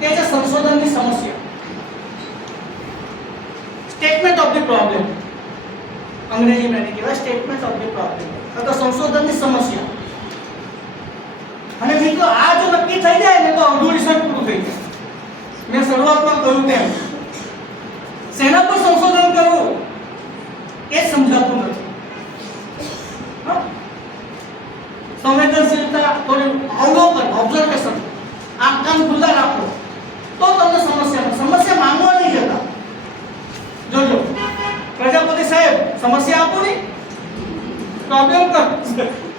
તે છે સંશોધનની સમસ્યા, સ્ટેટમેન્ટ ઓફ ધ પ્રોબ્લેમ. અંગ્રેજીમાં એને કહેવાય સ્ટેટમેન્ટ ઓફ ધ પ્રોબ્લેમ, અથવા સંશોધનની સમસ્યા. અને મિત્રો, આ જો નક્કી થઈ જાય ને તો અડધું રિસર્ચ પૂરું થઈ જાય. મેં શરૂઆતમાં કહ્યું તેમ શેના પર સંશોધન કરવું એ સમજાતું નથી. સંવેદનશીલતા, થોડી અવલોકન, ઓબ્ઝર્વેશન, આંખ કાન ખુલ્લા રાખો તો તમને સમસ્યા માંગવા નહીં જતા. જોજો, પ્રજાપતિ સાહેબ સમસ્યા આપો ને, પ્રોબ્લેમ કર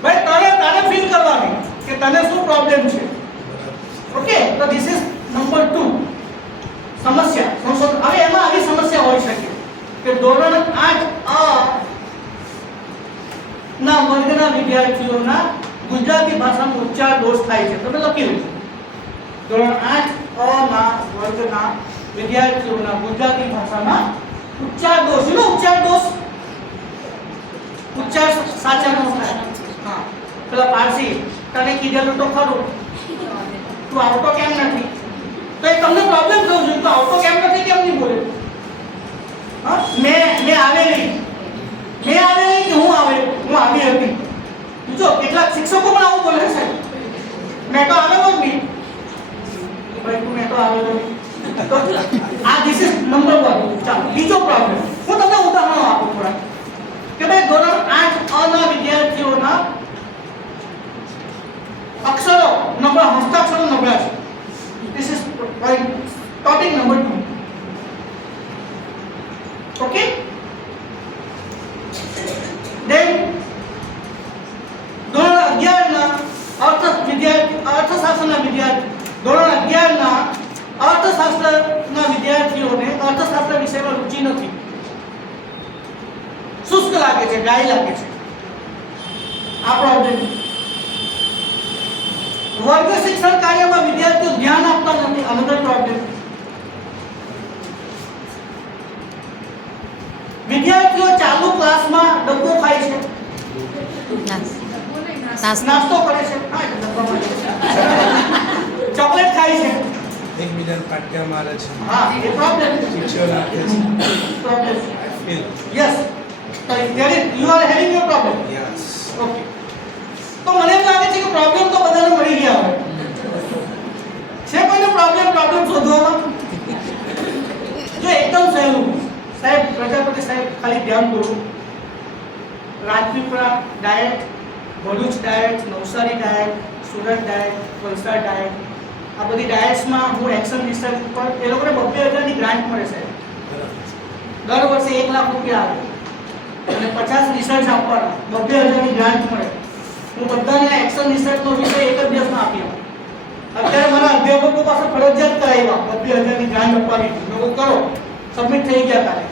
ભાઈ, તારે ફીલ કરવાની કે તને શું પ્રોબ્લેમ છે. ઓકે, તો ધીસ ઇઝ નંબર 2, સમસ્યા સંશોધન. હવે એમાં આવી સમસ્યા હોઈ શકે કે ધોરણ 8 ના વર્ગના વિદ્યાર્થીઓના ગુજરાતી ભાષાનો ઉચ્ચાર દોષ થાય છે. તમે લખી લો, ધોરણ 8 ના વર્ગના વિદ્યાર્થીઓના ગુજરાતી ભાષાના ઉચ્ચાર દોષ. ઉચ્ચાર દોષ, ઉચ્ચાર સાચા ન થાય. હા, પેલા પારસી તને કીધેલું તો ખરું, તું આવતો કેમ નથી? તો એ તમને પ્રોબ્લેમ થયો છે. તો આવતો કેમ નથી કેમ નહીં બોલે? હા, મેં આવેલી કે હું આવી હતી. જો કેટલાક શિક્ષકો પણ આવું બોલે છે, મેં તો આવેલો જ નહીં. ભાઈ તું મેં તો આવેલો નહીં. તો આ ધીસ ઇઝ નંબર 1. ચાલો, બીજો પ્રોબ્લેમ હું તમને ઉદાહરણ આપું થોડા કે ભાઈ ધોરણ 8 ના વિદ્યાર્થીઓના અક્ષરો નબળા, હસ્તાક્ષરો નબળા છે. This is topic number 2. Okay, then ધોરણ 11 ના અર્થશાસ્ત્રના વિદ્યાર્થી, ધોરણ 11 ના અર્થશાસ્ત્રના વિદ્યાર્થીઓને અર્થશાસ્ત્ર વિષયમાં રુચિ નથી. શુષ્ક લાગે છે, ડ્રાય લાગે છે. આ પ્રોબ્લેમ. વર્ગ શિક્ષણ કાર્યમાં વિદ્યાર્થીઓ ધ્યાન આપતા નથી. Another problem. વિદ્યાર્થીઓ ચાલુ ક્લાસમાં ડબ્બો ખાય છે, નાસ્તો કરે છે, ચોકલેટ ખાય છે, એકબીજાને પાટિયા મારે છે. હા, એ પ્રોબ્લેમ ટીચર રાખે છે. Problem. Feel. Yes, you are having your problem. Yes. Okay. તો મને એમ લાગે છે કે પ્રોબ્લેમ તો બધાને મળી ગયા હોય છે. કોઈને પ્રોબ્લેમ શોધવામાં જો એકદમ સહેલું સાહેબ, પ્રજાપતિ સાહેબ, ખાલી ધ્યાન દો. Rajpipla diet, Bharuch diet, Navsari diet, Surat diet, Valsad diet, આ બધી ડાયટ્સમાં હું એક્શન રિસર્ચ ઉપર એ લોકોને 2,000 ની ગ્રાન્ટ મળે છે. દર વર્ષે 1 લાખ રૂપિયા આવે અને 50 રિસર્ચ આપવાના, 2,000 ની ગ્રાન્ટ મળે. હું બધાને એક્શન રિસર્ચનો વિષય એક જ દિવસમાં આપી આપું. અત્યારે મારા અધ્યાપકો પાસે ફરજિયાત કરાવ્યા 2,000 ની ગ્રાન્ટ આપવાની, લોકો કરો, સબમિટ થઈ ગયા કાલે.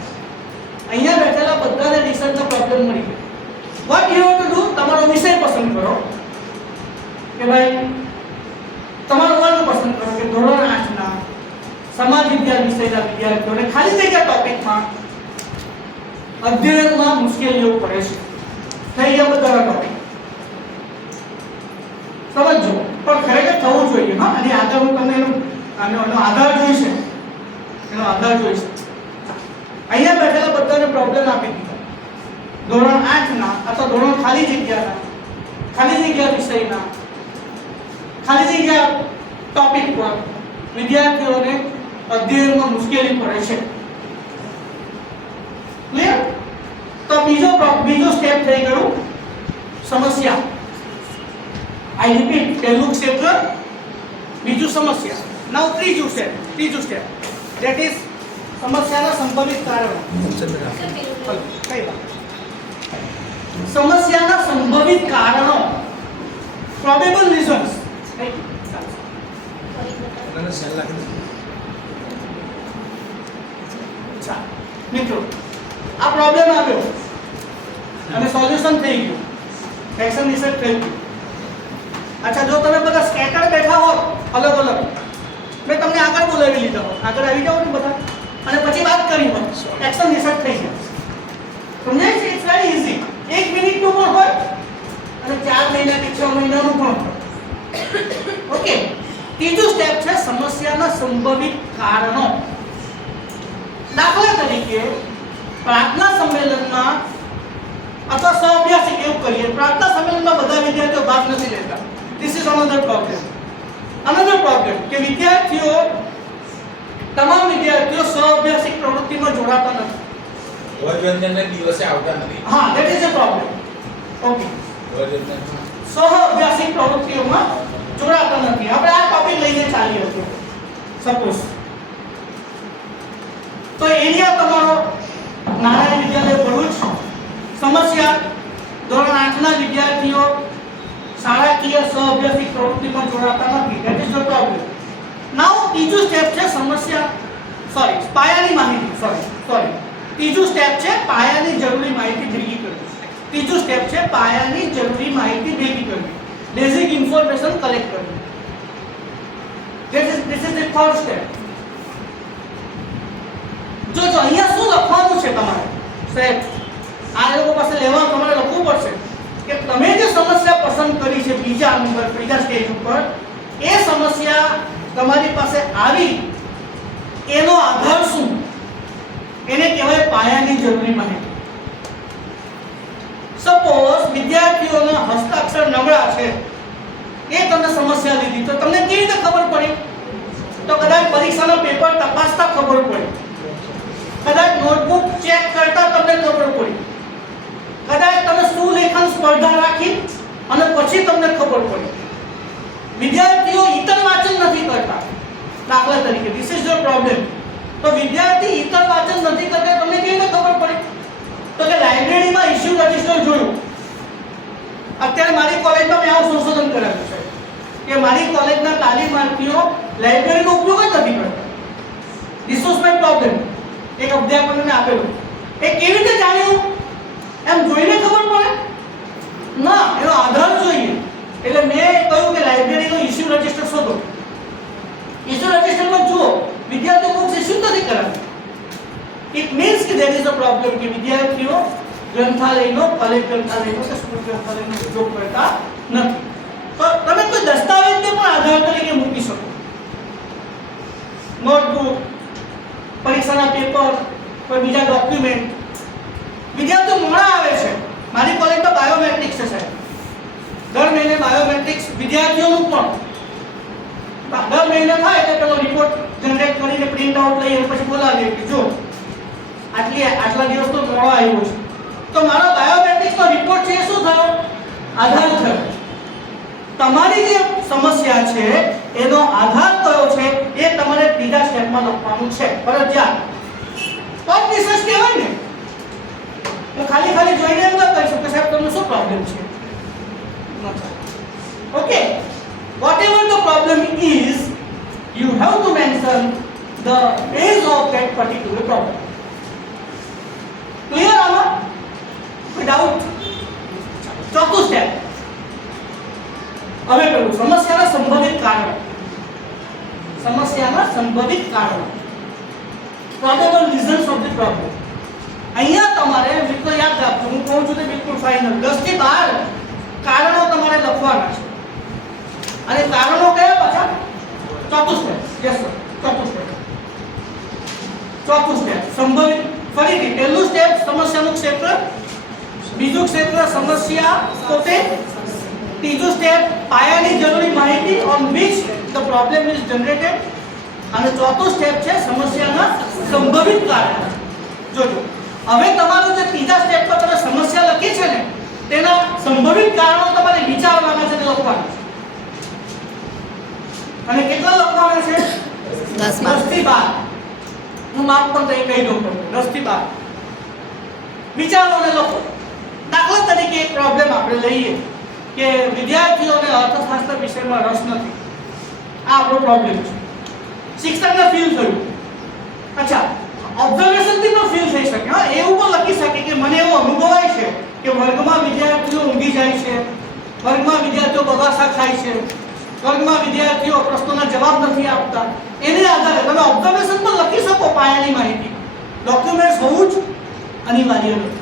અહીંયા બેઠેલા બધાને રિસર્ચનો પ્રોબ્લેમ મળી ગયો. What you have to do, તમારો વિષય પસંદ કરો કે ભાઈ તમારો વર્ગ પસંદ કરો કે ધોરણ 8 ના સમાજ વિજ્ઞાન વિષયના વિદ્યાર્થીઓને ખાલી જગ્યા ટોપિકમાં અધ્યયનમાં મુશ્કેલીઓ પડે છે. થઈ ગયા બધા ટોપિક સમજો, પણ ખરેખર થવું જોઈએ. હા, અને આગળ હું તમને એનો આધાર જોઈશે, એનો આધાર જોઈશે. અહીંયા બેઠેલા બધાને પ્રોબ્લેમ આપી દીધો ધોરણ 8 ના અથવા ધોરણ ખાલી જગ્યાના, ખાલી જગ્યા વિષયના, ખાલી જગ્યા ટોપિક પર વિદ્યાર્થીઓને અધ્યયનમાં મુશ્કેલી પડે છે. ક્લિયર? તો બીજો સ્ટેપ થઈ ગયું સમસ્યા. આઈ રિપીટ, પહેલું ક્ષેત્ર, બીજું સમસ્યા. નાઉ ત્રીજું સ્ટેપ ધેટ ઇઝ સમસ્યાના સંભવિત કારણો. કઈ વાત? સમસ્યાના સંભવિત કારણો, પ્રોબેબલ રીઝન્સ. મિત્રો, આ પ્રોબ્લેમ આવ્યો અને સોલ્યુશન થઈ ગયું, એક્શન રિસર્ચ થઈ ગયું. અચ્છા, જો તમે બધા સ્કેટર બેઠા હો અલગ અલગ, મેં તમને આગળ બોલાવી લીધા હો, આગળ આવી જાઓ ને બધા, અને પછી વાત કરી હોય, એક્શન રિસર્ચ થઈ જાય. સમજાય છે? It's very easy. 1 મિનિટનું પણ હોય અને 4 મહિના કે 6 મહિનાનું પણ હોય. ઓકે. ત્રીજું સ્ટેપ છે સમસ્યાના સંભવિત કારણો. દાખલા તરીકે પ્રાર્થના સંમેલનમાં અથવા સહઅભ્યાસિક એવું કરીએ, પ્રાર્થના સંમેલનમાં બધા વિદ્યાર્થીઓ ભાગ નથી લેતા. This is another problem. કે વિદ્યાર્થીઓ, તમામ વિદ્યાર્થીઓ સહઅભ્યાસિક પ્રવૃત્તિમાં જોડાતા નથી. ધ્વજવંદનના દિવસે આવતા નથી. હા, that is a problem. Okay. સહઅભ્યાસિક પ્રવૃત્તિઓમાં જોડાતા નથી. આપણે આ ટોપિક લઈને ચાલીએ છીએ. સપોઝ તો એરિયા તમારો નારાયણ વિદ્યાલય ભરૂચ. સમસ્યા, ધોરણ 8 ના વિદ્યાર્થીઓ શાળાકીય સહઅભ્યાસિક પ્રવૃત્તિમાં જોડાતા નથી. That is the problem. Now ત્રીજું સ્ટેપ છે પાયાની માહિતી. ત્રીજું સ્ટેપ છે પાયાની જરૂરી માહિતી ભેગી કરવી. બેઝિક ઇન્ફોર્મેશન કલેક્ટ કરવી. This is the third step. જો અહીંયા શું લખવાનું છે તમારે સાહેબ, આ લોકો પાસે લેવા તમારે લખવું પડશે કે તમે જે સમસ્યા પસંદ કરી છે બીજા સ્ટેજ ઉપર, એ સમસ્યા તમારી પાસે આવી એનો આધાર શું, એને કહેવાય પાયાની જરૂરી માહિતી. સપોઝ વિદ્યાર્થીઓના હસ્તાક્ષર નબળા છે, એ તમને સમસ્યા લીધી, તો તમને કેવી રીતે ખબર પડી? તો કદાચ પરીક્ષાનો પેપર તપાસતા ખબર પડી, કદાચ નોટબુક ચેક કરતા તમને ખબર પડી, કદાચ તમે સુલેખન સ્પર્ધા રાખી અને પછી તમને ખબર પડી. વિદ્યાર્થીઓ ઇતર વાંચન નથી કરતા. દાખલા તરીકે ધીસ ઇઝ ધ પ્રોબ્લેમ. તો વિદ્યાર્થી ઇતર વાંચન નથી કરતા, તમને કેવી રીતે ખબર પડી? તો કે લાઇબ્રેરીમાં ઇશ્યુ રજિસ્ટર જોયું. અત્યારે મારી કોલેજમાં મેં આવું સંશોધન કરાવ્યું છે કે મારી કોલેજના તાલીમાર્થીઓ લાઇબ્રેરીનો ઉપયોગ જ નથી કરતા. This was my problem. એક અધ્યાપકને આપેલું. એ કેવી રીતે જાણ્યું? એમ જોઈને ખબર પડે ના, એનો આધાર જોઈએ. એટલે મેં કહ્યું કે લાઇબ્રેરીનો ઇશ્યુ રજિસ્ટર શોધો. ઇશ્યુ રજિસ્ટરમાં જુઓ વિદ્યાર્થીઓ બુક્સ ઇશ્યુ નથી કરાવતા. ઇટ મીન્સ કે ધેર ઇઝ અ પ્રોબ્લેમ કે વિદ્યાર્થીઓ ગ્રંથાલયનો, કોલેજ ગ્રંથાલયનો કે સ્કૂલ ગ્રંથાલયનો ઉપયોગ કરતા નથી. તો તમે કોઈ દસ્તાવેજને પણ આધાર તરીકે મૂકી શકો. નોટબુક, પરીક્ષાના પેપર, કોઈ બીજા ડોક્યુમેન્ટ. વિદ્યાર્થીઓ મોડા આવે છે. મારી કોલેજમાં બાયોમેટ્રિક્સ છે સાહેબ. દર મહિને બાયોમેટ્રિક્સ વિદ્યાર્થીઓનું પણ દર મહિને થાય એટલે પેલો રિપોર્ટ જનરેટ કરીને પ્રિન્ટ આઉટ લઈ અને પછી બોલાવીએ કે જો આટલા દિવસનો મોડો આવ્યો છે, તો મારો બાયોમેટ્રિક્સનો રિપોર્ટ છે એ શું થયો? આધાર થયો. તમારી જે સમસ્યા છે એનો આધાર કયો છે એ તમારે ત્રીજા સ્ટેપમાં લખવાનું છે ફરજિયાત. સ્પોટ રિસર્ચ કહેવાય ને. હું ખાલી જોઈને એમ ન કહી શકું કે સાહેબ તમને શું પ્રોબ્લેમ છે. Okay, whatever the problem is, you have to mention the base of that particular problem. Clear Amma? Without ચોથું સ્ટેપ. હવે પેલું સમસ્યાના સંભવિત કારણો. સમસ્યાના સંભવિત કારણો. Probable reasons of the problem. અહીંયા તમારે મિત્રો યાદ રાખજો, હું કહું છું તે બિલકુલ ફાઇનલ 10 થી 12 કારણો તમારે લખવાના છે. અને કારણો કયા પાછા? ચોથું સ્ટેપ. યસ સર, ચોથું સ્ટેપ સંભવિત. ફરીથી પહેલું સ્ટેપ સમસ્યાનું ક્ષેત્ર, બીજું ક્ષેત્ર સમસ્યા પોતે, ત્રીજું સ્ટેપ પાયાની જરૂરી માહિતી on which the problem is generated, અને ચોથું સ્ટેપ છે સમસ્યાના સંભવિત કારણો. જોજો હવે તમારું જે ત્રીજા સ્ટેપ પર તમે સમસ્યા લખી છે ને તેના સંભવિત કારણો તમારે વિચારવાના છે, લખવાના છે. અને કેટલા લખવાના છે? 10 થી 12. હું માપ પણ કહી દઉં છું 10 થી 12 વિચારો અને લખો. દાખલા તરીકે એક પ્રોબ્લેમ આપણે લઈએ કે વિદ્યાર્થીઓને અર્થશાસ્ત્ર વિષયમાં રસ નથી. આ આપણો પ્રોબ્લેમ છે. શિક્ષકને ફીલ થયું. અચ્છા, ઓબ્ઝર્વેશન થી પણ ફીલ થઈ શકે. હા, એવું પણ લખી શકે કે મને એવું અનુભવાય છે કે વર્ગમાં વિદ્યાર્થીઓ ઊંઘી જાય છે, વર્ગમાં વિદ્યાર્થીઓ બગાસા ખાય છે, વર્ગમાં વિદ્યાર્થીઓ પ્રશ્નોના જવાબ નથી આપતા. એને આધારે તમે ઓબ્ઝર્વેશન પણ લખી શકો પાયાની માહિતી. ડોક્યુમેન્ટ્સ હોવું જ અનિવાર્ય નથી.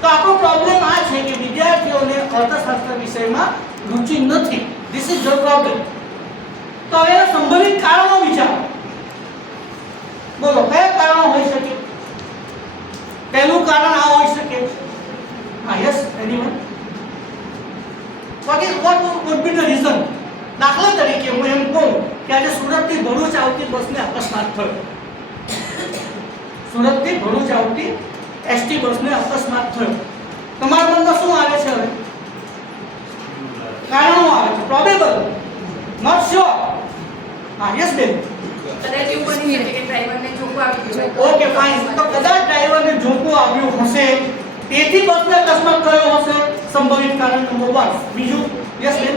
તો આપણો પ્રોબ્લેમ આ છે કે વિદ્યાર્થીઓને અર્થશાસ્ત્ર વિષયમાં રુચિ નથી. This is the problem. તો હવે સંભવિત કારણો વિચારો. બોલો કયા કારણો હોઈ શકે? પહેલું કારણ આ હોઈ શકે. હા, yes, anyone. what would be the reason? દાખલા તરીકે હું એમ કહું કે આજે સુરતથી ભરૂચ આવતી બસને અકસ્માત થયો. સુરતથી ભરૂચ આવતી એસટી બસને અકસ્માત થયો. તમારા મનમાં શું આવે છે? હવે કારણો આવે છે. Probable, not sure. હા, યસ બેન. કદાચ એવું બની શકે કે ડ્રાઈવરને ઝોકું આવી ગયું. Okay fine. તો કદાચ ડ્રાઈવરને ઝોકું આવ્યું હશે, તેથી બસને અકસ્માત થયો હશે. સંભવિત કારણ નંબર 1. બીજું? યસ બેન.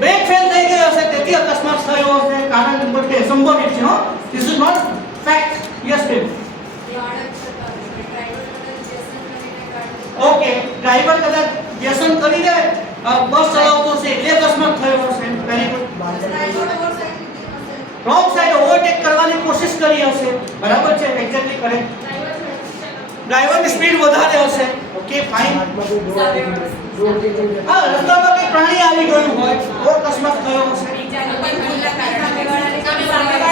બ્રેક ફેલ થઈ ગયો હશે, તેથી અકસ્માત થયો હશે. કારણ નંબર 2 સંભવિત છે. હો, this is not fact. Yes બેન. ઓકે, ડ્રાઈવર કદાચ વ્યસન કરીને બસ ચલાવતો હશે એટલે અકસ્માત થયો હશે. Very good. Wrong side overtake કરવાની કોશિશ કરી હશે. બરાબર છે, એક્ઝેક્ટલી કરેક્ટ. ડ્રાઈવરની સ્પીડ વધારે હશે. Okay fine. હા, રસ્તામાં કોઈ પ્રાણી આવી ગયું હોય તો અકસ્માત થયો હશે.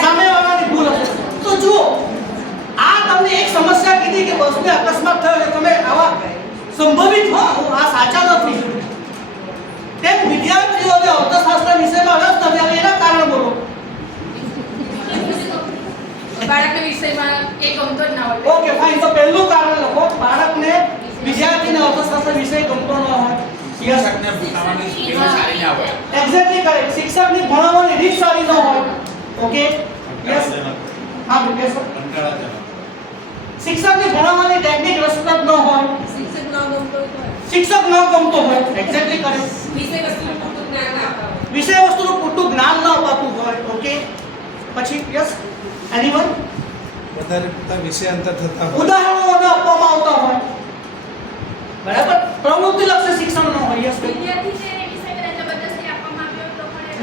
સામેવાળાની ભૂલ હશે. તો જુઓ, આ તમને એક સમસ્યા કીધી કે બસને અકસ્માત થયો છે. તમે આવા સંભવિત આ સાચા નથી. તેમ વિદ્યાર્થીઓને અર્થશાસ્ત્ર વિષયમાં રસ નથી. હવે એના કારણ બોલો. બાળકને વિષયમાં એ ગમતો જ ના હોય. Okay fine. તો પહેલું કારણ લખો. બાળકને વિદ્યાર્થીને અર્થશાસ્ત્ર વિષય ગમતો ન હોય. શિક્ષકને ભણાવવાની સ્કિલ સારી ના હોય. Exactly correct. શિક્ષકની ભણાવવાની રીત સારી ન હોય. Okay yes. હા બેન સર. શિક્ષકની ભણાવવાની ટેકનિક રસપ્રદ ન હોય. શિક્ષક ન ગમતો હોય. Exactly correct. વિષય વસ્તુનું પૂરતું જ્ઞાન ન અપાતું હોય. ઓકે પછી યસ. એનીવન? વધારે પડતા વિષયાંતર થતા હોય. ઉદાહરણો આપવામાં આવતા હોય. બરાબર. પ્રવૃત્તિ લક્ષી શિક્ષણ ન હોય. યસ.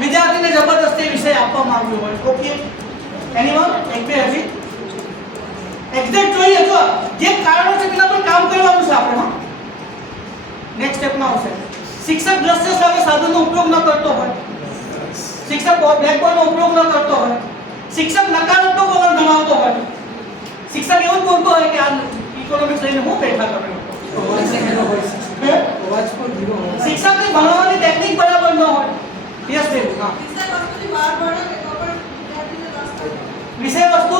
વિદ્યાર્થીને જબરદસ્તી વિષય આપવામાં આવ્યો હોય. Okay anyone? એક બે હજી એક્ઝેક્ટ જોઈએ. જો જે કારણો છે તેના પર કામ કરવાનું છે આપણે. હા, નેક્સ્ટ સ્ટેપમાં આવશે. શિક્ષક દ્રશ્ય શ્રાવ્ય સાધનનો ઉપયોગ ન કરતો હોય. શિક્ષક બ્લેકબોર્ડનો ઉપયોગ ન કરતો હોય. શિક્ષક નકારાત્મક વલણ ધરાવતો હોય. શિક્ષક એવું જ બોલતો હોય કે આ ઇકોનોમિક્સ લઈને હું બેઠા તમે છે અવાજ પણ ધીરો હોય. શિક્ષકની ભણાવવાની ટેકનિક બરાબર ન હોય. યસ બેન, હા. વિષય વસ્તુ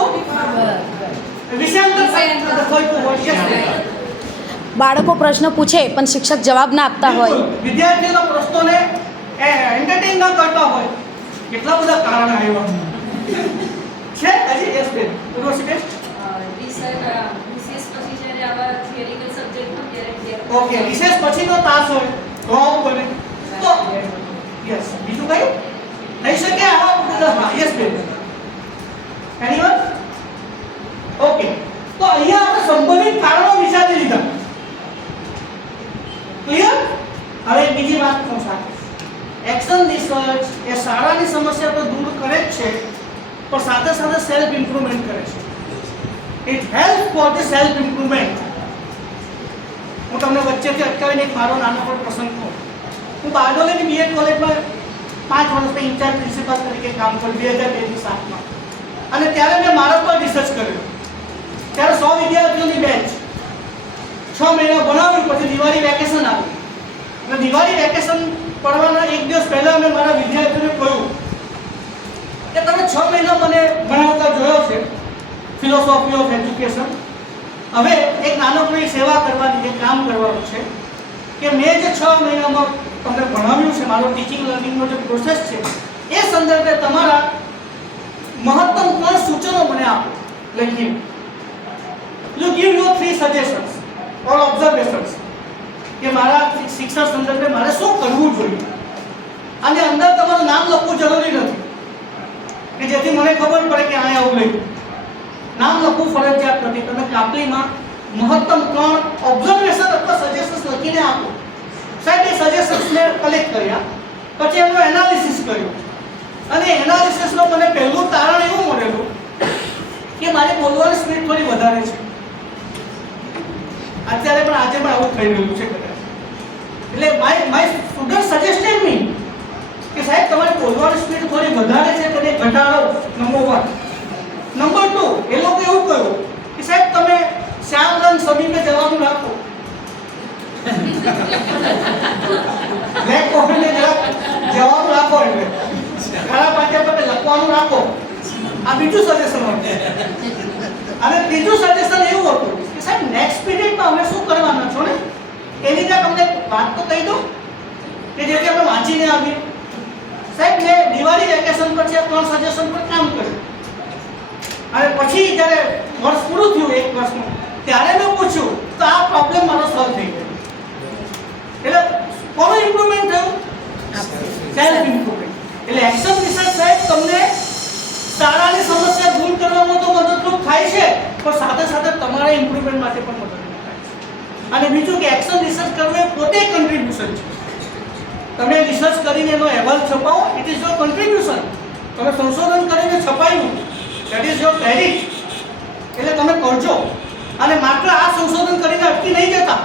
વિષયાંતર થતું હોય. યસ બેન. બાળકો પ્રશ્ન પૂછે પણ શિક્ષક જવાબ ના આપતા હોય. બિલકુલ. વિદ્યાર્થીઓના પ્રશ્નોને એન્ટરટેઇન ન કરતા હોય. કેટલા બધા કારણ આવ્યા છે હજી. યસ બેન, ઉર્વશી બેન. વિશેષ પછી જ્યારે આવા થિયરિકલ સબ્જેક્ટમાં ત્યારે ઓકે, વિશેષ પછીનો તાસ હોય તો આવું બને તો યસ. બીજું કઈ થઈ શકે આવા? હા, યસ બેન. એનીવન? ઓકે, તો અહીંયા આપણે સંભવિત કારણો વિચારી લીધા. ક્લિયર? હવે બીજી વાત કહું સાથે. એક્શન રિસર્ચ એ શાળાની સમસ્યા તો દૂર કરે જ છે, પણ સાથે સાથે સેલ્ફ ઇમ્પ્રુવમેન્ટ કરે છે. It help for the self improvement. હું તમને વચ્ચેથી અટકાવીને એક મારો નાનો પણ પ્રસંગ કહું. હું બારડોલીની બીએડ કોલેજમાં 5 વર્ષથી ઇન્ચાર્જ પ્રિન્સિપાલ તરીકે કામ કર્યું 2002 થી 7માં. અને ત્યારે મેં મારા પર રિસર્ચ કર્યો. ત્યારે 100 વિદ્યાર્થીઓની બેચ 6 મહિના ભણાવ્યું. પછી દિવાળી વેકેશન આવ્યું અને દિવાળી વેકેશન પડવાના એક દિવસ પહેલા મેં મારા વિદ્યાર્થીઓને કહ્યું કે તમે 6 મહિના મને ભણાવતા જોયો છે ફિલોસોફી ઓફ એજ્યુકેશન. હવે એક નાનકડી સેવા કરવાની, એક કામ કરવાનું છે કે મેં જે 6 મહિનામાં તમને ભણાવ્યું છે, મારો ટીચિંગ લર્નિંગનો જે પ્રોસેસ છે, એ સંદર્ભે તમારા મહત્તમ 3 સૂચનો મને આપો લખીને. You give your 3 suggestions or observations કે મારા શિક્ષણ સંદર્ભે મારે શું કરવું જોઈએ. અને અંદર તમારું નામ લખવું જરૂરી નથી કે જેથી મને ખબર પડે કે અહીંયા આવું લખ્યું. નામ લખવું ફરજિયાત નથી. તમે કાપલીમાં મહત્તમ 3 ઓબ્ઝર્વેશન અથવા સજેશન્સ લખીને આપો. સાહેબ એ સજેશન્સને કલેક્ટ કર્યા, પછી એનું એનાલિસિસ કર્યું અને એનાલિસિસનો મને પહેલું તારણ એવું મળેલું કે મારી બોલવાની સ્પીડ થોડી વધારે છે. અત્યારે પણ આજે પણ આવું થઈ રહ્યું છે કદાચ. એટલે માય સ્ટુડન્ટ સજેસ્ટેડ મી કે સાહેબ તમારી બોલવાની સ્પીડ થોડી વધારે છે, તેને ઘટાડો. નંબર 1. નંબર 2, એ લોકો એવું કહ્યું કે સાહેબ તમે શ્યામ રંગ સમીપે જવાનું રાખો. બ્લેક કોફીને જવાનું રાખો, એટલે ખરા પાટિયા પર લખવાનું રાખો. આ બીજું સજેશન હતું. અને ત્રીજું સજેશન એવું હતું કે સાહેબ નેક્સ્ટ પીરિયડમાં અમે શું કરવાના છો ને એની ત્યાં તમને વાત તો કહી દો કે જેથી આપણે વાંચીને આવીએ. સાહેબ મેં દિવાળી વેકેશન પછી આ 3 સજેશન પર કામ કર્યું અને પછી જ્યારે વર્ષ પૂરું થયું 1 વર્ષનું, ત્યારે મેં પૂછ્યું તો આ પ્રોબ્લેમ મારો સોલ્વ થઈ ગયો. એટલે કોનું ઇમ્પ્રુવમેન્ટ થયું? Self improvement. એટલે એક્શન રિસર્ચ સાહેબ તમને શાળાની સમસ્યા દૂર કરવામાં તો મદદરૂપ થાય છે, પણ સાથે સાથે તમારા ઇમ્પ્રુવમેન્ટ માટે પણ મદદરૂપ થાય છે. અને બીજું કે એક્શન રિસર્ચ કરવું એ પોતે કન્ટ્રીબ્યુશન છે. તમે રિસર્ચ કરીને એનો અહેવાલ છપાવો, ઇટ ઇઝ યોર કન્ટ્રીબ્યુશન. તમે સંશોધન કરીને છપાયું, ધેટ ઇઝ યોર ક્રેડિટ. એટલે તમે કરજો. અને માત્ર આ સંશોધન કરીને અટકી નહીં જતા,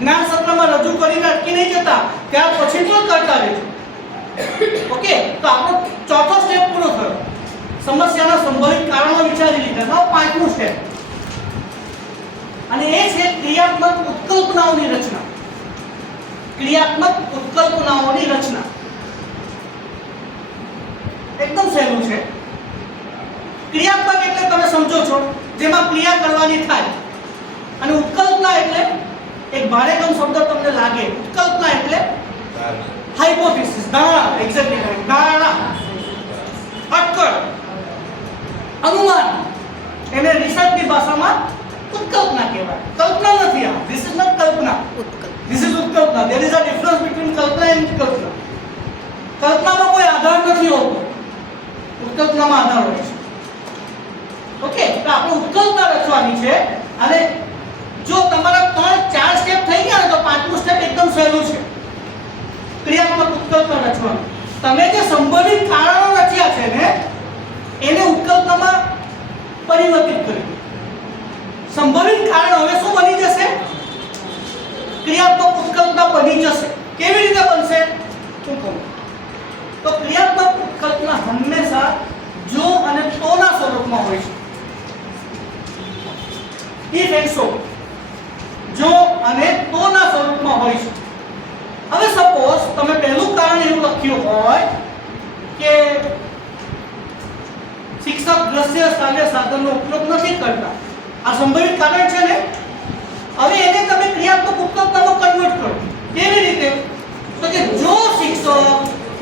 જ્ઞાન સત્રમાં રજૂ કરીને અટકી નહીં જતા, ત્યાર પછી પણ કરતા રહેજો. ઓકે, તો આપણો ચોથો સ્ટેપ પૂરો થયો. સમસ્યાના સંભવિત કારણો વિચારી લીધા. હવે 5મું સ્ટેપ, અને એ છે ક્રિયાત્મક ઉત્કલ્પનાઓની રચના. ક્રિયાત્મક ઉત્કલ્પનાઓની રચના એકદમ સહેલું છે. ક્રિયાત્મક એટલે તમે સમજો છો જેમાં ક્રિયા કરવાની થાય, અને ઉત્કલ્પના એટલે એક ભારેખમ શબ્દ તમને લાગે. ઉત્કલ્પના એટલે હાઇપોથેસિસ, ધારણા. Exactly right. ધારણા, અટકળ, અનુમાન. એને રિસર્ચની ભાષામાં ઉત્કલ્પના કહેવાય. કલ્પના નથી આ. ધીસ ઇઝ નોટ કલ્પના, ધીસ ઇઝ ઉત્કલ્પના. There is a difference between કલ્પના એન્ડ ઉત્કલ્પના. કલ્પનામાં કોઈ આધાર નથી હોતો, ઉત્કલ્પનામાં આધાર હોય છે. ઓકે, તો આપણે ઉત્કલ્પના રચવાની છે. અને જો તમારા 3-4 સ્ટેપ થઈ ગયા ને તો 5મું સ્ટેપ એકદમ સહેલું છે. ક્રિયાત્મક ઉત્કલ્પના રચવાનું. તમે જે સંભવિત કારણો રચ્યા છે ને એને ઉત્કલ્પનામાં પરિવર્તિત કરી. સંભવિત કારણ હવે શું બની જશે? ક્રિયાત્મક ઉત્કલ્પના બની જશે. કેવી રીતે બનશે હું કહું. તો ક્રિયાત્મક ઉત્કલ્પના હંમેશા જો અને તોના સ્વરૂપમાં હોય છે. ઇફ એન્ડ સો, જો અને તોના સ્વરૂપમાં હોય કે શિક્ષક દ્રશ્ય શ્રાવ્ય સાધનનો ઉપયોગ નથી કરતા, આ સંભવિત કારણ છે ને. હવે એને તમે ક્રિયાત્મક ઉપકરણમાં કન્વર્ટ કરો. કેવી રીતે? તો કે જો શિક્ષક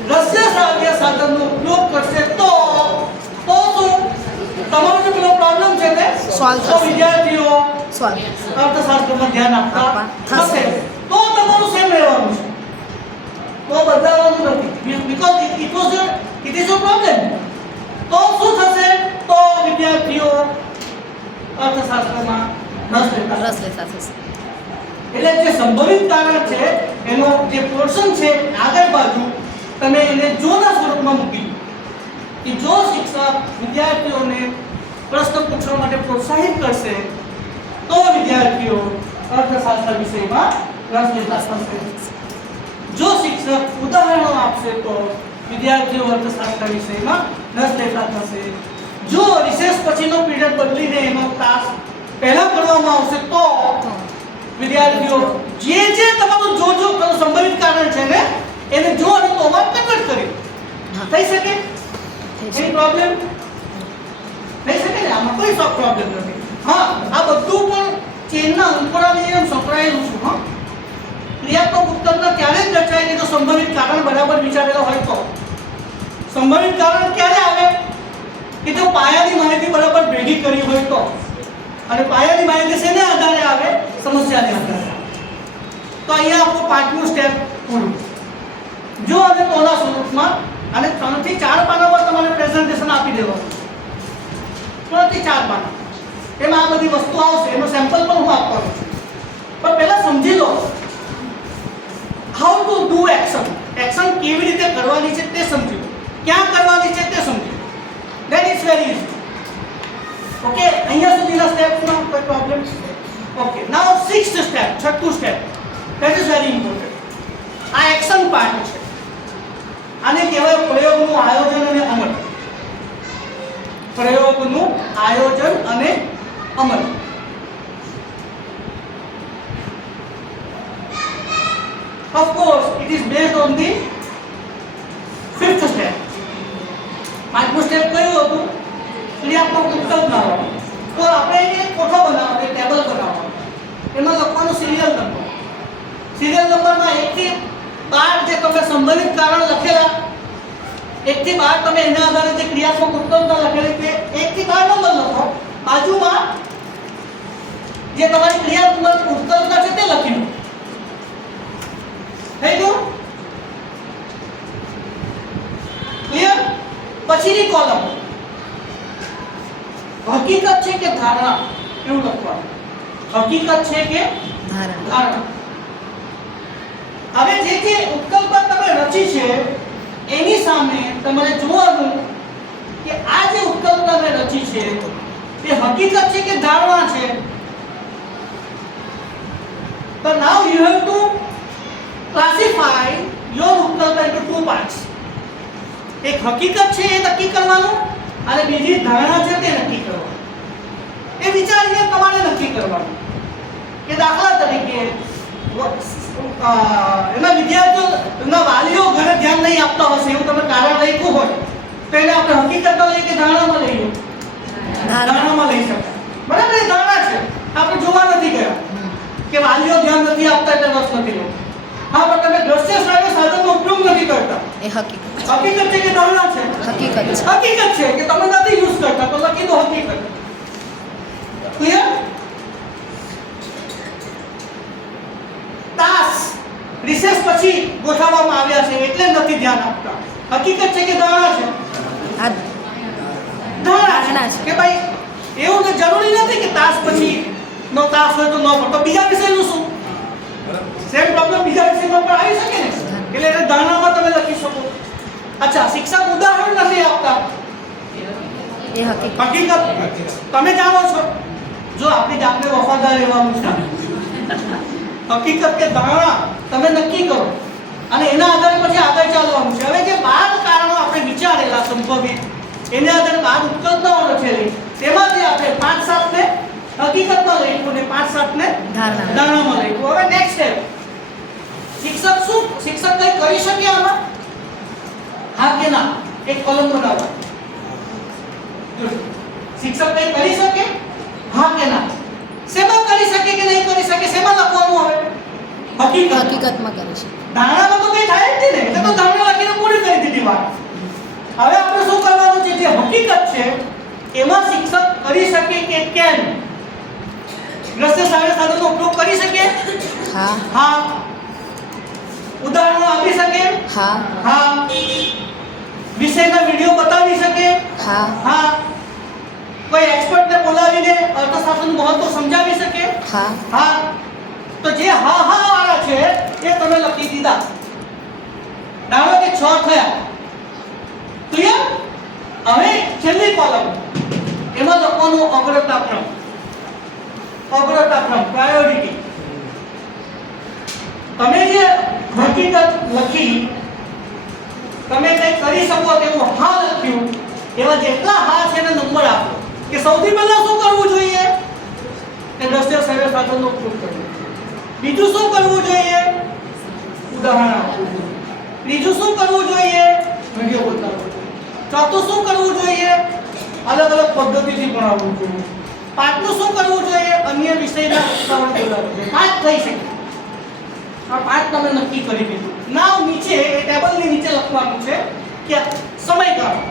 દ્રશ્ય શ્રાવ્ય સાધનનો ઉપયોગ કરશે તો શું તમારો જે પેલો પ્રોબ્લેમ છે ને Solve તો થશે. વિદ્યાર્થીઓ સોલ્વ અર્થશાસ્ત્રમાં ધ્યાન આપતા થશે. થશે. તો તમારું સેમ રહેવાનું છે, તો બદલાવાનું નથી, because it is your problem. તો શું થશે? તો વિદ્યાર્થીઓ અર્થશાસ્ત્રમાં રસ લેતા રસ લેતા થશે. એટલે જે સંભવિત કારણ છે એનો જે પોર્શન છે આગળ બાજુ તમે એને જોના સ્વરૂપમાં મૂકી દો કે જો શિક્ષક વિદ્યાર્થીઓને પ્રશ્ન પૂછવા માટે પ્રોત્સાહિત કરશે તો વિદ્યાર્થીઓ અર્થશાસ્ત્ર વિષયમાં રસ લેતા થશે. જો શિક્ષક ઉદાહરણો આપશે તો વિદ્યાર્થીઓ અર્થશાસ્ત્ર વિષયમાં રસ લેતા થશે. જો રિસેસ પછીનો પીરિયડ બદલીને એનો તાસ પહેલા કરવામાં આવશે તો વિદ્યાર્થીઓ જે તમારું જો સંભવિત કારણ છે ને એને જો અને તોમાં કન્વર્ટ કરી થઈ શકે. કોઈ પ્રોબ્લેમ થઈ શકે ને, આમાં કોઈ પ્રોબ્લેમ નથી. હા, આ બધું પણ ચેનના અંકોડાની જેમ સંકળાયેલું છે. હા, ક્રિયાત્મક ઉપકરણ ત્યારે જ રચાય કે જો સંભવિત કારણ બરાબર વિચારેલો હોય તો. સંભવિત કારણ ક્યારે આવે કે જો પાયાની માહિતી બરાબર ભેગી કરી હોય તો. અને પાયાની માહિતી શેને આધારે આવે? સમસ્યાને આધારે. તો અહીંયા આપણું પાંચમું સ્ટેપ પૂરું. જો અને તોના સ્વરૂપમાં અને 3 થી 4 પાનામાં તમારે પ્રેઝન્ટેશન આપી દેવાનું. 3 થી 4 પાના એમાં આ બધી વસ્તુ આવશે, એનો સેમ્પલ પણ હું આપવાનો છું. પણ પહેલા સમજી લો how to do action. Action કેવી રીતે કરવાની છે તે સમજી લો, ક્યાં કરવાની છે તે સમજી લો. Then it's very easy. Okay, અહીંયા સુધીના સ્ટેપ્સમાં કોઈ problem? Okay, now 6th step, છઠ્ઠું step, that is very important. આ એક્શન પાર્ટ છે. આને કહેવાય પ્રયોગનું આયોજન અને અમલ. પ્રયોગનું આયોજન અને અમલ. Of course, it is based on the 5th step. પાંચમું સ્ટેપ કયું હતું? ક્રિયાત્મક ઉપકલ્પના. તો આપણે એક કોઠો બનાવવાનો, એક ટેબલ બનાવવાનો, એમાં લખવાનું સિરિયલ નંબર. સિરિયલ નંબરમાં 1 થી 12 જે તમે સંભવિત કારણ લખેલા, 1 થી 12 તમે એના આધારે જે ક્રિયાત્મક ઉપકલ્પના લખેલી તે 1 થી 12 નંબર લખો. બાજુમાં જે તમારી ક્રિયાત્મક ઉપકલ્પના છે તે લખી દો. થઈ ગયું? ક્લિયર? પછીની કોલમ હકીકત છે કે ધારણા એવું લખવાનું. હકીકત છે કે ધારણા. હવે જે ઉપકલ્પના તમે રચી છે એની સામે તમારે જોવાનું કે આ જે ઉપકલ્પના મેં રચી છે તે હકીકત છે કે ધારણા છે. તો now you have to classify your ઉપકલ્પના ઇન્ટુ 2 પાર્ટ્સ. એક હકીકત છે એ નક્કી કરવાનું અને બીજી ધારણા છે તે નક્કી કરવાનું. એ વિચારીને તમારે નક્કી કરવાનું કે દાખલા તરીકે એના વિદ્યાર્થીઓ એના વાલીઓ ઘરે ધ્યાન નહીં આપતા હશે એવું તમે કારણ લખ્યું હોય તો એને આપણે હકીકતમાં લઈએ કે ધારણામાં લઈએ? ધારણામાં લઈ શકાય. બરાબર, એ ધારણા છે, આપણે જોવા નથી ગયા કે વાલીઓ ધ્યાન નથી આપતા એટલે રસ નથી લેતો. હા, પણ તમે દ્રશ્ય શ્રાવ્ય સાધનનો ઉપયોગ નથી કરતા, એ હકીકત હકીકત છે કે ધારણા છે? હકીકત છે. હકીકત છે કે તમે નથી યુઝ કરતા તો લખી દો હકીકત. ક્લિયર? તાસ રિસેસ પછી ગોઠવવામાં આવ્યા છે એટલે નથી ધ્યાન આપતા. હકીકત છે કે ધારણા છે? આ ધારણા છે કે ભાઈ એવું તો જરૂરી નથી કે તાસ પછી નો તાસ હોય તો ન પડે. તો બીજા વિષયનું શું? સેમ પ્રોબ્લેમ બીજા વિષયમાં પણ આવી શકે ને, એટલે એને ધારણામાં તમે લખી શકો. અચ્છા, શિક્ષક ઉદાહરણ નથી આપતા, એ હકીકત. હકીકત તમે જાણો છો. જો આપણી જાતને વફાદાર રહેવાનું છે, હકીકત કે ધારણા તમે નક્કી કરો અને એના આધારે પછી આગળ ચાલવાનું છે. હવે જે 12 કારણો આપણે વિચારેલા સંભવિત એના આધારે 12 ઉપકલ્પનાઓ લખેલી તેમાંથી આપણે 5-7 ને હકીકતમાં લખ્યું ને 5-7 ને ધારણામાં લખ્યું. હવે નેક્સ્ટ સ્ટેપ, શિક્ષક કઈ કરી શકે આમાં? હા કે ના, એક કોલમ બનાવો. શિક્ષક કઈ કરી શકે? હા કે ના? શેમાં કરી શકે કે નહીં કરી શકે? શેમાં લખવાનું હવે? હકીકતમાં કરે છે. ધારણામાં તો કઈ થાય જ નહીં ને, એટલે તો ધારણા લખીને પૂરી કરી દીધી વાત. હવે આપણે શું કરવાનું છે? જે હકીકત છે એમાં શિક્ષક કરી શકે કે કેમ? દ્રશ્ય શ્રાવ્ય સાધનનો ઉપયોગ કરી શકે? હા. હા. ઉદાહરણો આપી શકે? હા. હા. વિષયના વિડિયો બતાવી શકે? હા. હા. કોઈ એક્સપર્ટને બોલાવીને અર્થશાસ્ત્રનું મહત્વ સમજાવી શકે? હા. હા. તો જે હા હા વાળા છે એ તમે લખી દીધા. ધારો કે 6 થયા. ક્લિયર? હવે છેલ્લી કોલમ એમાં લખવાનું અગ્રતાક્રમ. અગ્રતાક્રમ, પ્રાયોરિટી. તમે જે હકીકત લખી, તમે કંઈ કરી શકો તેવું હા લખ્યું, એવા જેટલા હા છે એને નંબર આપો. કે સૌથી પહેલા શું કરવું જોઈએ? કે દ્રશ્ય શ્રાવ્ય સાધનનો ઉપયોગ કરવો. બીજું શું કરવું જોઈએ? ઉદાહરણ આપવું. ત્રીજું શું કરવું જોઈએ? વિડિયો બતાવવો. ચોથું શું કરવું જોઈએ? અલગ અલગ પદ્ધતિથી ભણાવવું જોઈએ. પાંચમું શું કરવું જોઈએ? અન્ય વિષયના ઉદાહરણ બોલાવવું જોઈએ. 5 થઈ શકે. આ 5 તમે નક્કી કરી દીધું. નાવ નીચે એ ટેબલની નીચે લખવાનું છે કે સમયગાળો.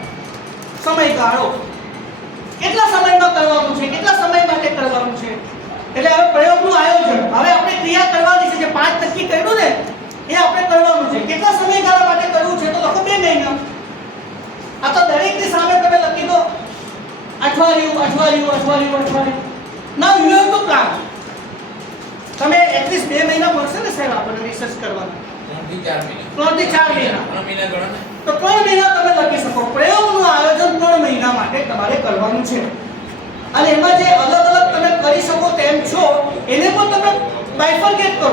સમયગાળો કેટલા સમયમાં કરવાનું છે, કેટલા સમય માટે કરવાનું છે. એટલે હવે પ્રયોગનું આયોજન, હવે આપણે ક્રિયા કરવાની છે. જે 5 નક્કી કર્યું ને એ આપણે કરવાનું છે. કેટલા સમયગાળા માટે કરવું છે? તો લખો 2 મહિના. આ તો દરેકની સામે તમે લખી દો અઠવાડિયું. નાઉ યુ હેવ ટુ પ્લાન. તમે એટલીસ્ટ 2 મહિના મળશે ને સાહેબ આપણને રિસર્ચ કરવાના? 3 થી 4 મહિના. 3 મહિના ગણો ને. તો 3 મહિના તમે લખી શકો. પ્રયોગનું આયોજન 3 મહિના માટે તમારે કરવાનું છે. અને એમાં જે અલગ અલગ તમે કરી શકો તેમ છો એને પણ તમે બાયફર્કેટ કરો.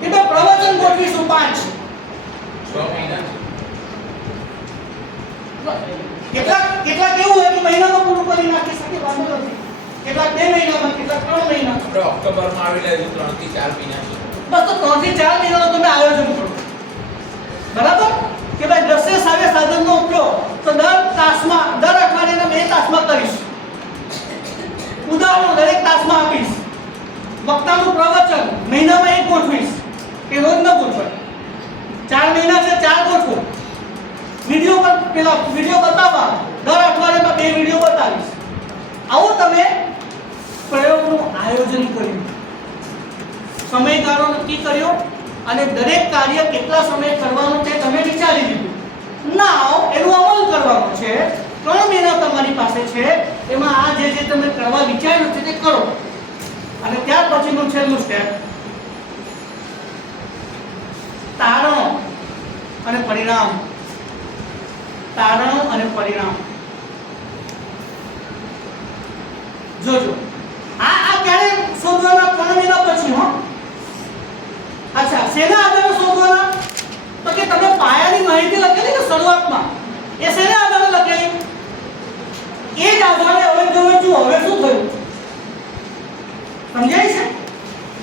કે ભાઈ પ્રવચન ગોઠવીશું 5. 6 મહિના. કેટલાક એવું હોય કે મહિનામાં પૂરું કરી નાખી શકે, વાંધો નથી. કેટલાક 2 મહિનામાં, કેટલાક 3 મહિના. આપણે ઓક્ટોબરમાં આવી લેજો 3 થી 4 મહિના છે. બસ તો 3 થી 4 મહિનાનો તમે આયોજન કરો. બરાબર? કે ભાઈ દ્રશ્ય શ્રાવ્ય સાધનનો ઉપયોગ તો દર અઠવાડિયાના 2 તાસમાં કરીશ. ઉદાહરણો દરેક તાસમાં આપીશ. વક્તાનું પ્રવચન મહિનામાં 1 ગોઠવીશ કે રોજ ન ગોઠવાય. 4 મહિના છે 4 ગોઠવો. વિડિયો પર પેલા વિડિયો બતાવવા દર અઠવાડિયામાં 2 વિડિયો બતાવીશ. આવું તમે પ્રયોગનું આયોજન કર્યું, સમયગાળો નક્કી કર્યો અને દરેક કાર્ય કેટલા સમય કરવાનું તે તમે વિચારી લીધું. નાવ એનું અમલ કરવાનું છે. 3 મહિના તમારી પાસે છે. એમાં આ જે તમે કરવા વિચાર્યું છે તે કરો. અને ત્યાર પછીનું છેલ્લું સ્ટેપ તારણ અને પરિણામ. તારણ અને પરિણામ. જોજો આ ક્યારે શોધવાના? 3 મહિના પછી. હો અચ્છા, શેના આધારે શોધવાના? તો કે તમે પાયાની માહિતી લખેલી ને શરૂઆતમાં, એ શેના આધારે લખેલી? એ જ આધારે હવે તમે જુઓ હવે શું થયું. સમજાય છે?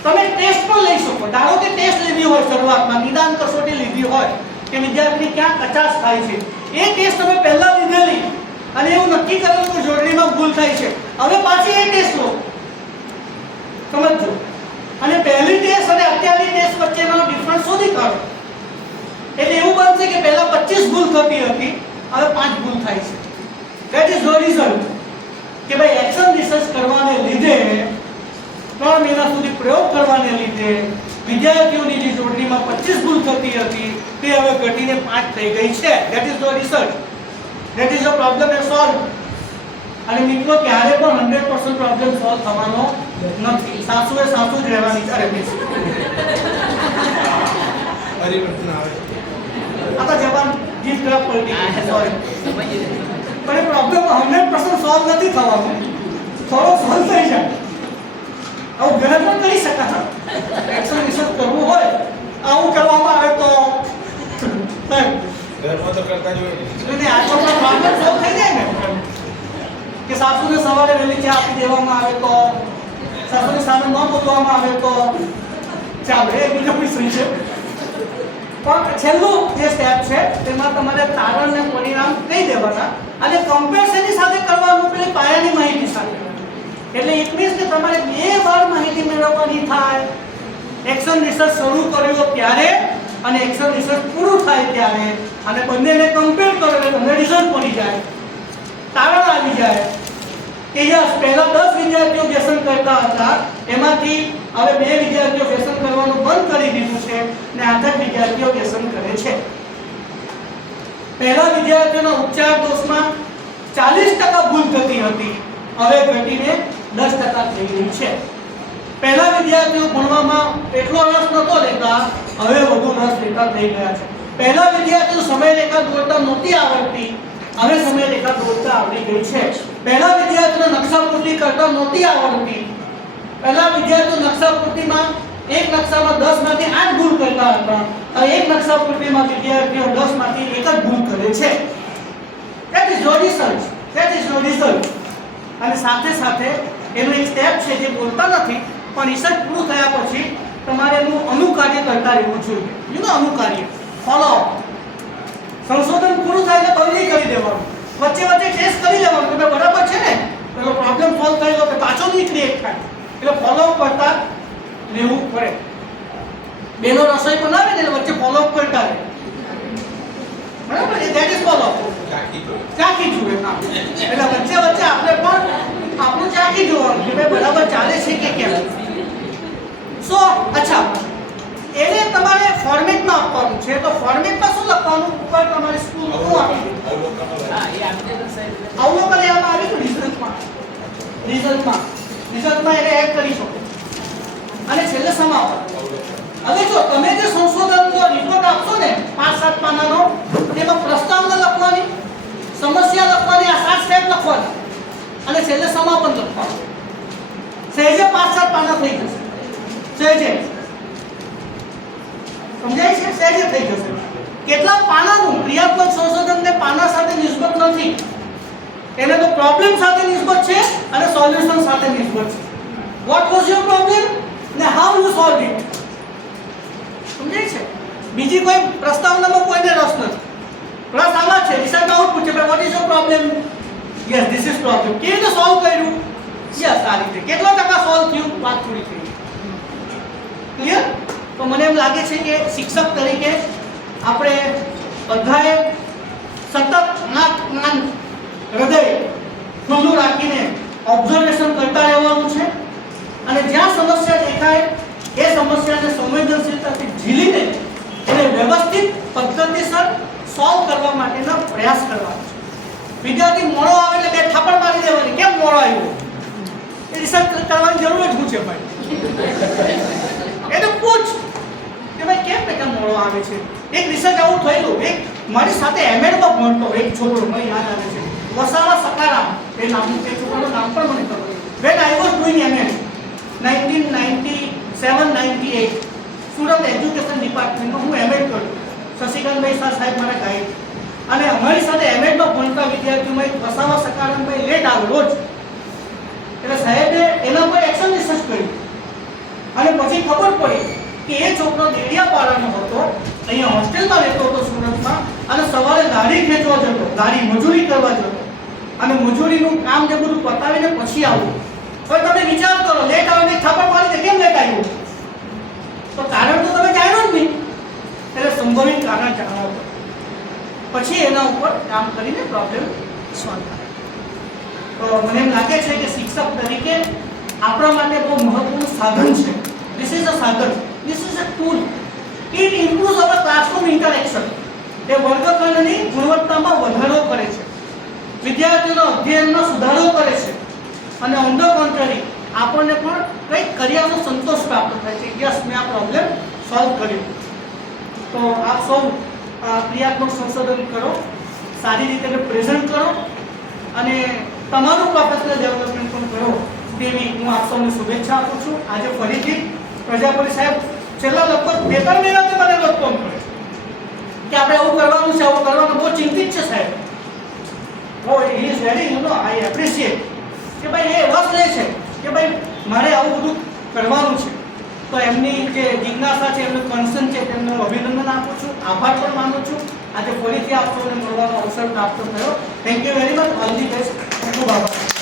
તમે ટેસ્ટ પણ લઈ શકો. ધારો કે ટેસ્ટ લીધી હોય શરૂઆતમાં, નિદાન કસોટી લીધી હોય કે વિદ્યાર્થીની ક્યાં કચાશ થાય છે, એ ટેસ્ટ તમે પહેલા લીધેલી અને એવું નક્કી કરેલું કે જોડણીમાં ભૂલ થાય છે. હવે પાછી એ ટેસ્ટ લો. સમજો. અને પહેલી ટેસ્ટ અને અત્યારની ટેસ્ટ વચ્ચેનો ડિફરન્સ શોધી કાઢો. એટલે એવું બનશે કે પહેલા 25 ભૂલ થતી હતી, હવે 5 ભૂલ થાય છે. That is the result. કે ભાઈ એક્શન રિસર્ચ કરવાને લીધે, 3 મહિના સુધી પ્રયોગ કરવાને લીધે વિદ્યાર્થીઓની જે જોડણીમાં 25 ભૂલ થતી હતી તે હવે ઘટીને 5 થઈ ગઈ છે. That is the research. That is the problem A solve. અને મિત્રો ક્યારે પણ 100% પ્રોબ્લેમ સોલ્વ થવાનો નથી. સાસુએ સાસુ જ રહેવાની. અરે પરિવર્તન આવે. આ તો જવાન જીત ખરાબ પડી સોરી. પણ પ્રોબ્લેમ 100% સોલ્વ નથી થવાનો. થોડો સોલ્વ થઈ જાય. આવું ઘરે પણ કરી શકાય. એક્શન રિસર્ચ કરવું હોય આવું કરવામાં આવે તો ઘરમાં તો કરતા જ હોય ને. એટલે આ તો પ્રોબ્લેમ સોલ્વ થઈ જાય ને. કે સાસુને સવારે વહેલી ચા આપી દેવામાં આવે તો, સાસુની સામે ન બોલવામાં આવે તો ચાલે. એ બીજો વિષય છે. પણ છેલ્લું જે સ્ટેપ છે તેમાં તમારે તારણ ને પરિણામ કહી દેવાના અને કમ્પેર શેની સાથે કરવાનું પેલી પાયાની માહિતી સાથે. એટલે ઇટ મીન્સ કે તમારે બે વાર માહિતી મેળવવાની થાય. એક્શન રિસર્ચ શરૂ કર્યો ત્યારે અને એક્શન રિસર્ચ પૂરું થાય ત્યારે, અને બંનેને કમ્પેર કરો એટલે તમને રિઝલ્ટ મળી જાય, તારણ આવી જાય કે યસ પહેલા 10 વિદ્યાર્થીઓ વ્યસન કરતા હતા, એમાંથી હવે 2 વિદ્યાર્થીઓ વ્યસન કરવાનું બંધ કરી દીધું છે અને 8 વિદ્યાર્થીઓ વ્યસન કરે છે. પહેલા વિદ્યાર્થીઓના ઉપચાર દોષમાં 40% ભૂલ થતી હતી, હવે ઘટીને 10% થઈ ગઈ છે. પહેલા વિદ્યાર્થીઓ ભણવામાં એટલો રસ નહોતો લેતા, હવે વધુ રસ લેતા થઈ ગયા છે. પહેલા વિદ્યાર્થીઓ સમયરેખા દોરતા નહોતી આવડતી, હવે સમયરેખા દોરતા આવડી ગઈ છે. પહેલા વિદ્યાર્થીઓને નકશાપૂર્તિ કરતા નહોતી આવડતી, પહેલા વિદ્યાર્થીઓ નકશાપૂર્તિમાં એક નકશામાં 10 માંથી 8 ભૂલ કરતા હતા, હવે એક નકશાપૂર્તિમાં વિદ્યાર્થીઓ 10 માંથી 1 જ ભૂલ કરે છે. That is your research, that is your result. અને સાથે સાથે એનું એક સ્ટેપ છે જે બોલતા નથી, પણ રિસર્ચ પૂરું થયા પછી તમારે એનું અનુકાર્ય કરતા રહેવું જોઈએ. યુ નો અનુકાર્ય, ફોલો અપ. સંશોધન પૂરું થાય એટલે બદલી કરી દેવાનું, વચ્ચે વચ્ચે ટેસ્ટ કરી લેવાનું કે બરાબર છે ને, પેલો પ્રોબ્લેમ સોલ્વ થઈ ગયો કે પાછો નહીં ક્રિએટ થાય. એટલે ફોલો અપ કરતા રહેવું પડે. બેનો રસોઈ બનાવે ને વચ્ચે ફોલો અપ કરતા રહે, બરાબર? That is follow up. ચાખી જુએ. હા, એટલે વચ્ચે વચ્ચે આપણે પણ આપણું ચાખી જોવાનું કે ભાઈ બરાબર ચાલે છે કે કેમ. સો અચ્છા, એને તમારે ફોર્મેટમાં આપવાનું છે, તો ફોર્મેટમાં શું લખવાનું? ઉપર તમારી સ્કૂલ શું આપી દે? અવલોકન લેવામાં આવી તો રિઝલ્ટમાં એને એડ કરી શકો. અને છેલ્લે સમાપન. હવે જો તમે જે સંશોધનનો રિપોર્ટ આપશો ને 5-7 પાનાનો, તેમાં પ્રસ્તાવના લખવાની, સમસ્યા લખવાની, આ 7 સ્ટેપ લખવાના અને છેલ્લે સમાપન લખવાનું. સહેજે 5-7 પાના થઈ જશે. સહેજે સમજાય છે? સહેજે થઈ જશે. કેટલા પાનાનું? ક્રિયાત્મક સંશોધનને પાના સાથે નિસ્બત નથી, એને તો પ્રોબ્લેમ સાથે નિસ્બત છે અને સોલ્યુશન સાથે નિસ્બત છે. વોટ વોઝ યોર પ્રોબ્લેમ ને હાઉ યુ સોલ્વ ઇટ. સમજાય છે? બીજી કોઈ પ્રસ્તાવનામાં કોઈને રસ નથી. રસ આમાં છે, રિસર્ચ આઉટપુટ છે. What is your problem? Yes, this is problem. કેવી રીતે સોલ્વ કર્યું? યસ, આ રીતે. કેટલા ટકા સોલ્વ થયું? વાત પૂરી થઈ. ક્લિયર? તો મને એમ લાગે છે કે શિક્ષક તરીકે આપણે બધાએ સતત હૃદય ખુલ્લું રાખીને ઓબ્ઝર્વેશન કરતા રહેવાનું છે અને જ્યાં સમસ્યા દેખાય એ સમસ્યાને સંવેદનશીલતાથી ઝીલીને એને વ્યવસ્થિત પદ્ધતિસર સોલ્વ કરવા માટેના પ્રયાસ કરવાનો છે. વિદ્યાર્થી મોડો આવે એટલે બે થાપડ મારી દેવાની, કેમ મોડો આવ્યો? એ રિસર્ચ કરવાની જરૂર જ શું છે ભાઈ? એને પૂછ કે ભાઈ કેમ મોડો આવે છે. એક રિસર્ચ આવું થયેલું, એક મારી સાથે એમએડમાં ભણતો એક છોકરો, મને યાદ આવે છે, વસાવા સકારામ એ નામનું, તે છોકરાનું નામ પણ મને ખબર. When I was doing MEd 1997-98 Surat education ડિપાર્ટમેન્ટમાં હું એમએડ કર્યું. શશિકાંતભાઈ સાહેબ મારા ગાઈડ, અને અમારી સાથે એમએડમાં ભણતા વિદ્યાર્થીઓમાં એક વસાવા સકારામભાઈ લેટ આવે રોજ. એટલે સાહેબે એના પર એક્શન રિસર્ચ કર્યું અને પછી ખબર પડી કે એ છોકરો દેડિયાપાડાનો હતો, અહીંયા હોસ્ટેલમાં રહેતો હતો સુરતમાં, અને સવારે ગાડી ખેંચવા જતો, ગાડી મજૂરી કરવા જતો, અને મજૂરીનું કામ જે બધું પતાવીને પછી આવવું. હવે તમે વિચાર કરો, લેટ આવે થાપડ મારી દે, કેમ લેટ આવ્યું? તો કારણ તો તમે જાણો જ નહીં, એટલે સંભવિત કારણ જાણવા પછી એના ઉપર કામ કરીને પ્રોબ્લેમ સોલ્વ થાય. તો મને એમ લાગે છે કે શિક્ષક તરીકે આપણા માટે બહુ મહત્વનું સાધન છે. ધીસ ઇઝ અ સાધન, this is a tool. It improves our classroom interaction. એ વર્ગખંડની ગુણવત્તામાં વધારો કરે છે, વિદ્યાર્થીઓનો અધ્યયનમાં સુધારો કરે છે, અને ઓન ધ કોન્ટ્રરી આપણને પણ કંઈક કર્યાનો સંતોષ પ્રાપ્ત થાય છે. યસ, મેં આ પ્રોબ્લેમ સોલ્વ કર્યો. તો આપ સૌ ક્રિયાત્મક સંશોધન કરો, સારી રીતે પ્રેઝન્ટ કરો અને તમારું પ્રોફેશનલ ડેવલપમેન્ટ પણ કરો, તેવી હું આપ સૌને શુભેચ્છા આપું છું. આજે ફરીથી પ્રજાપતિ સાહેબ છેલ્લા લગભગ 2-3 મહિનાથી મને રોજ ફોન કરે કે આપણે આવું કરવાનું છે, આવું કરવાનું. બહુ ચિંતિત છે સાહેબ. Oh he is very I appreciate કે ભાઈ એ રસ લે છે કે ભાઈ મારે આવું બધું કરવાનું છે. તો એમની જે જિજ્ઞાસા છે, એમનું કન્સર્ન છે, તેમને હું અભિનંદન આપું છું, આભાર પણ માનું છું. આજે ફરીથી આપ સૌને મળવાનો અવસર પ્રાપ્ત થયો. Thank you very much. All the best. ખૂબ આભાર.